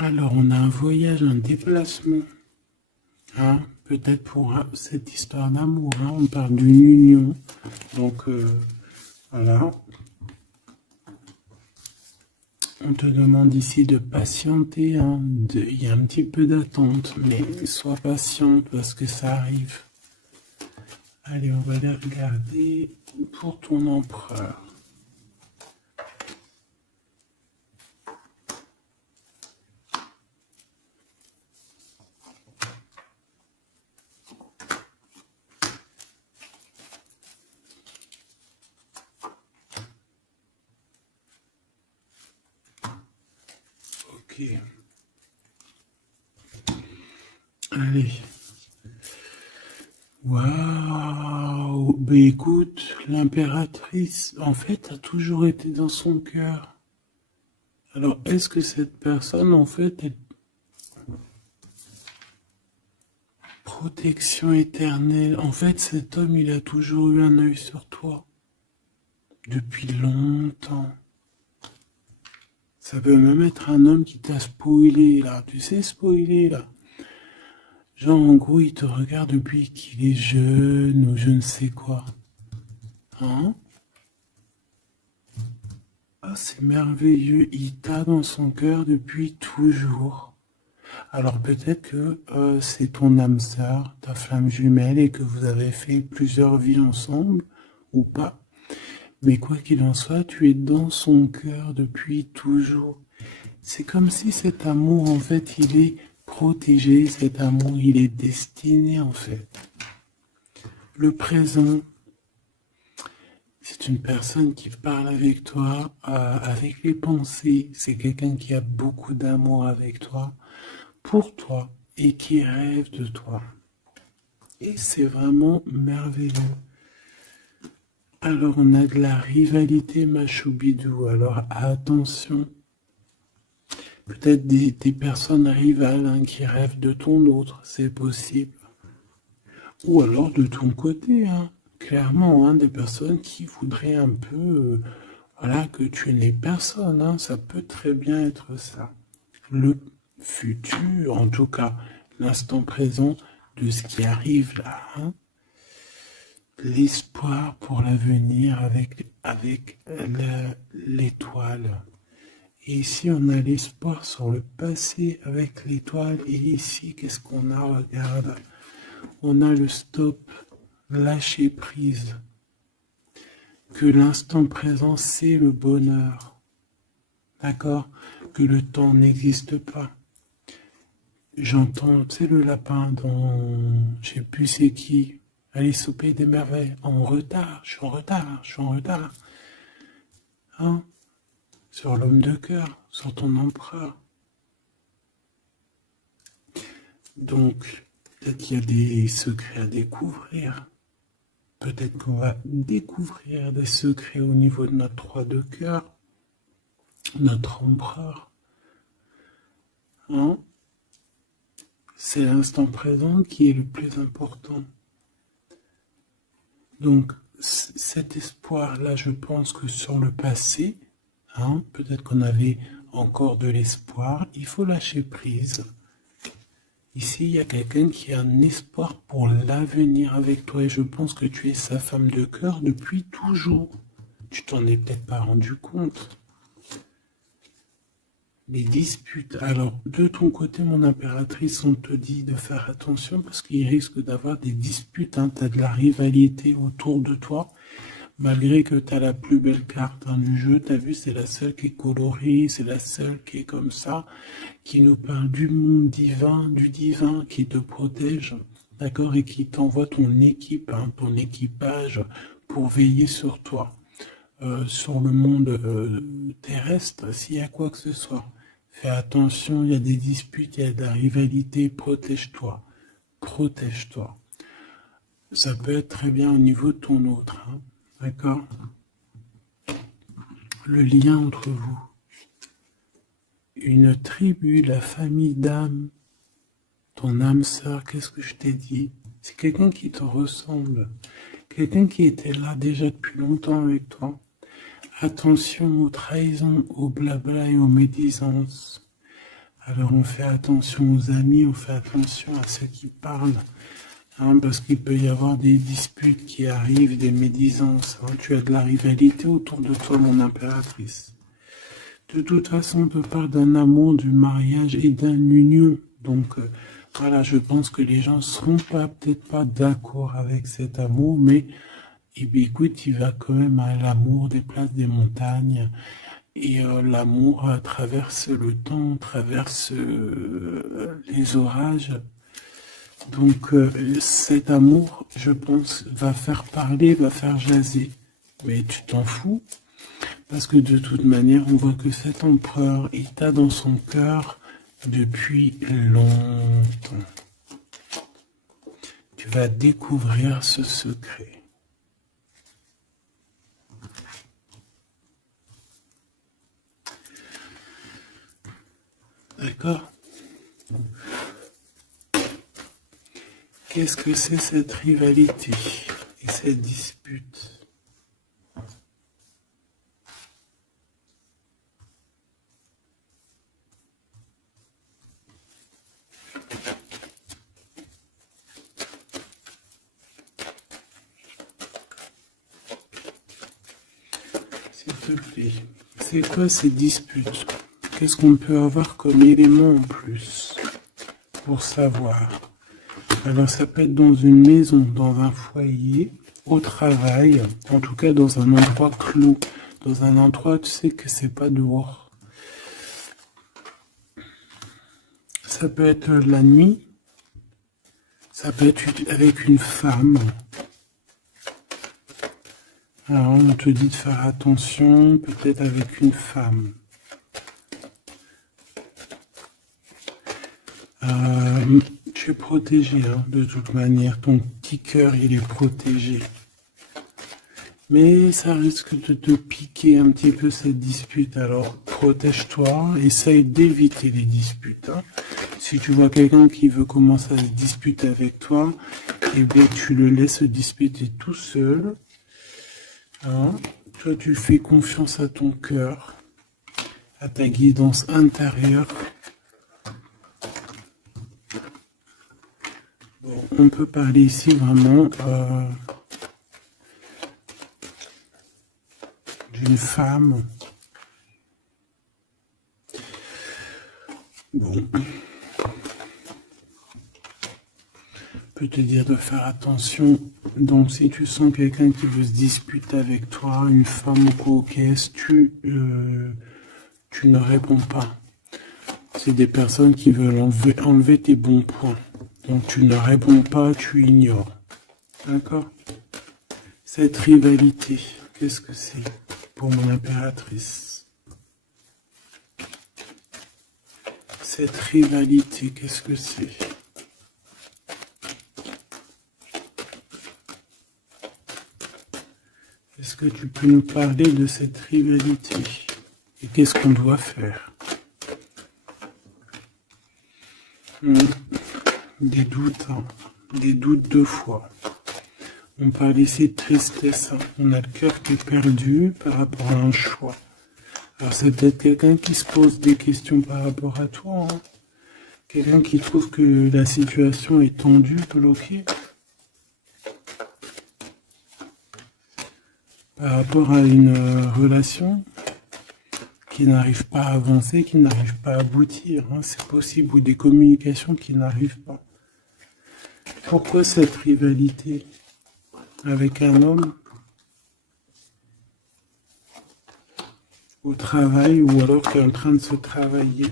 Alors, on a un voyage, un déplacement. Hein, peut-être pour cette histoire d'amour. Hein, on parle d'une union. Donc, voilà. On te demande ici de patienter. Hein, il y a un petit peu d'attente, mais sois patiente parce que ça arrive. Allez, on va aller regarder pour ton empereur. Allez. Waouh. Ben écoute, l'impératrice, en fait, a toujours été dans son cœur. Alors, est-ce que cette personne, en fait, est protection éternelle? En fait, cet homme, il a toujours eu un œil sur toi. Depuis longtemps. Ça peut même être un homme qui t'a spoilé, là. Tu sais, spoiler, là. Genre, en gros, il te regarde depuis qu'il est jeune ou je ne sais quoi. Hein? Ah, c'est merveilleux. Il t'a dans son cœur depuis toujours. Alors peut-être que c'est ton âme sœur, ta flamme jumelle, et que vous avez fait plusieurs vies ensemble, ou pas. Mais quoi qu'il en soit, tu es dans son cœur depuis toujours. C'est comme si cet amour, en fait, il est protégé, cet amour, il est destiné, en fait. Le présent, C'est une personne qui parle avec toi, avec les pensées. C'est quelqu'un qui a beaucoup d'amour avec toi, pour toi, et qui rêve de toi. Et c'est vraiment merveilleux. Alors on a de la rivalité machoubidou, alors attention. Peut-être des personnes rivales hein, qui rêvent de ton autre, c'est possible. Ou alors de ton côté, hein, clairement, hein, des personnes qui voudraient un peu voilà, que tu n'es personne, hein, ça peut très bien être ça. Le futur, en tout cas, l'instant présent de ce qui arrive là, hein, l'espoir pour l'avenir avec l'étoile. Et ici, on a l'espoir sur le passé avec l'étoile. Et ici, qu'est-ce qu'on a? Regarde. On a le stop, lâcher prise. Que l'instant présent, c'est le bonheur. D'accord? Que le temps n'existe pas. J'entends, tu sais, le lapin dans, je sais plus c'est qui, Alice au Pays des Merveilles. En retard, je suis en retard, je suis en retard. Hein? Sur l'homme de cœur, sur ton empereur. Donc, peut-être qu'il y a des secrets à découvrir. Peut-être qu'on va découvrir des secrets au niveau de notre roi de cœur, notre empereur. Hein? C'est l'instant présent qui est le plus important. Donc, cet espoir-là, je pense que sur le passé, hein, peut-être qu'on avait encore de l'espoir, il faut lâcher prise. Ici, il y a quelqu'un qui a un espoir pour l'avenir avec toi et je pense que tu es sa femme de cœur depuis toujours. Tu t'en es peut-être pas rendu compte. Les disputes. Alors, de ton côté, mon impératrice, on te dit de faire attention parce qu'il risque d'avoir des disputes. Hein. Tu as de la rivalité autour de toi. Malgré que tu as la plus belle carte hein, du jeu, tu as vu, c'est la seule qui est colorée, c'est la seule qui est comme ça, qui nous parle du monde divin, du divin qui te protège, d'accord, et qui t'envoie ton équipe, hein, ton équipage pour veiller sur toi, sur le monde terrestre, s'il y a quoi que ce soit. Fais attention, il y a des disputes, il y a de la rivalité, protège-toi, protège-toi. Ça peut être très bien au niveau de ton autre, hein. D'accord? Le lien entre vous. Une tribu, la famille d'âme, ton âme sœur, qu'est-ce que je t'ai dit? C'est quelqu'un qui te ressemble. Quelqu'un qui était là déjà depuis longtemps avec toi. Attention aux trahisons, aux blabla et aux médisances. Alors on fait attention aux amis, on fait attention à ceux qui parlent. Hein, parce qu'il peut y avoir des disputes qui arrivent, des médisances. Hein. Tu as de la rivalité autour de toi, mon impératrice. De toute façon, on te parle d'un amour, du mariage et d'une union. Donc, voilà, je pense que les gens ne seront peut-être pas d'accord avec cet amour, mais eh bien, écoute, il va quand même à l'amour des places des montagnes. Et l'amour traverse le temps, traverse les orages. Donc cet amour, je pense, va faire parler, va faire jaser. Mais tu t'en fous, parce que de toute manière, on voit que cet empereur, il t'a dans son cœur depuis longtemps. Tu vas découvrir ce secret. D'accord ? Qu'est-ce que c'est cette rivalité et cette dispute? S'il te plaît, c'est quoi ces disputes? Qu'est-ce qu'on peut avoir comme élément en plus pour savoir? Alors ça peut être dans une maison, dans un foyer, au travail, en tout cas dans un endroit clos, dans un endroit tu sais que c'est pas dehors. Ça peut être la nuit, ça peut être avec une femme. Alors, on te dit de faire attention, peut-être avec une femme. Tu es protégé, hein, de toute manière. Ton petit cœur, il est protégé. Mais ça risque de te piquer un petit peu cette dispute. Alors, protège-toi, essaye d'éviter les disputes. Hein. Si tu vois quelqu'un qui veut commencer à se disputer avec toi, eh bien, tu le laisses se disputer tout seul. Hein. Toi, tu fais confiance à ton cœur, à ta guidance intérieure. Bon, on peut parler ici vraiment d'une femme. Bon. Peut te dire de faire attention. Donc, si tu sens quelqu'un qui veut se disputer avec toi, une femme coquette, tu ne réponds pas. C'est des personnes qui veulent enlever tes bons points. Donc, tu ne réponds pas, tu ignores. D'accord? Cette rivalité, qu'est-ce que c'est pour mon impératrice? Cette rivalité, qu'est-ce que c'est? Est-ce que tu peux nous parler de cette rivalité? Et qu'est-ce qu'on doit faire? Des doutes, hein. Des doutes deux fois. On parle ici de tristesse. Hein. On a le cœur qui est perdu par rapport à un choix. Alors c'est peut-être quelqu'un qui se pose des questions par rapport à toi. Hein. Quelqu'un qui trouve que la situation est tendue, bloquée. Par rapport à une relation qui n'arrive pas à avancer, qui n'arrive pas à aboutir. Hein. C'est possible, ou des communications qui n'arrivent pas. Pourquoi cette rivalité avec un homme au travail ou alors qui est en train de se travailler?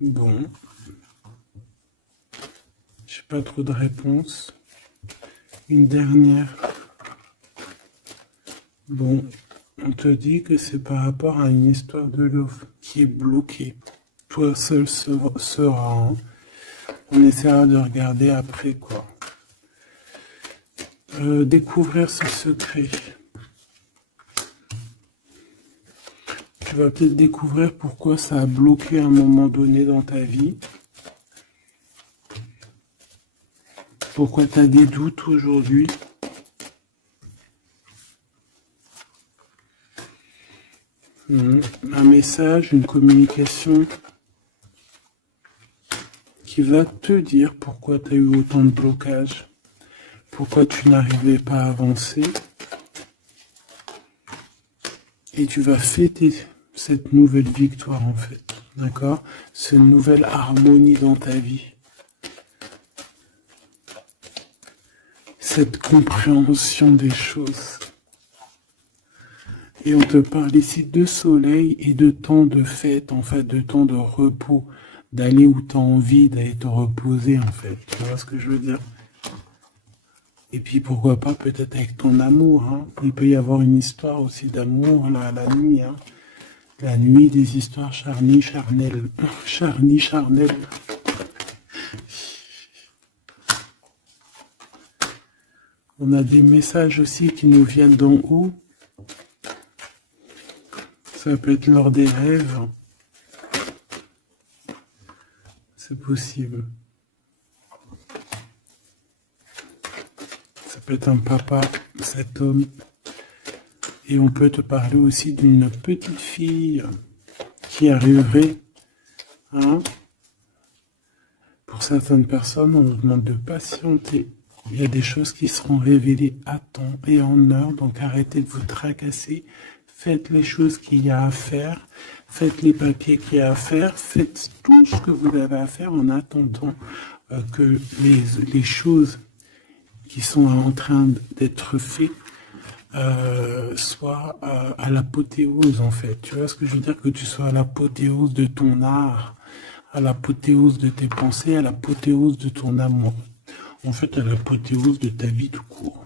Bon. J'ai pas trop de réponses. Une dernière. Bon, on te dit que c'est par rapport à une histoire de love qui est bloquée. Toi seul sera. Hein. On essaiera de regarder après quoi. Découvrir ce secret. Tu vas peut-être découvrir pourquoi ça a bloqué à un moment donné dans ta vie. Pourquoi tu as des doutes aujourd'hui. Un message, une communication qui va te dire pourquoi tu as eu autant de blocages, pourquoi tu n'arrivais pas à avancer. Et tu vas fêter cette nouvelle victoire en fait, d'accord? Cette nouvelle harmonie dans ta vie. Cette compréhension des choses. Et on te parle ici de soleil et de temps de fête, en fait, de temps de repos, d'aller où tu as envie, d'aller te reposer, en fait. Tu vois ce que je veux dire? Et puis, pourquoi pas, peut-être avec ton amour, hein. Il peut y avoir une histoire aussi d'amour, là, la nuit, hein. La nuit, des histoires charnelles. On a des messages aussi qui nous viennent d'en haut. Ça peut être lors des rêves. C'est possible. Ça peut être un papa, cet homme. Et on peut te parler aussi d'une petite fille qui arriverait. Hein. Pour certaines personnes, on nous demande de patienter. Il y a des choses qui seront révélées à temps et en heure. Donc arrêtez de vous tracasser. Faites les choses qu'il y a à faire, faites les papiers qu'il y a à faire, faites tout ce que vous avez à faire en attendant que les choses qui sont en train d'être faites soient à l'apothéose en fait. Tu vois ce que je veux dire? Que tu sois à l'apothéose de ton art, à l'apothéose de tes pensées, à l'apothéose de ton amour. en fait à l'apothéose de ta vie tout court.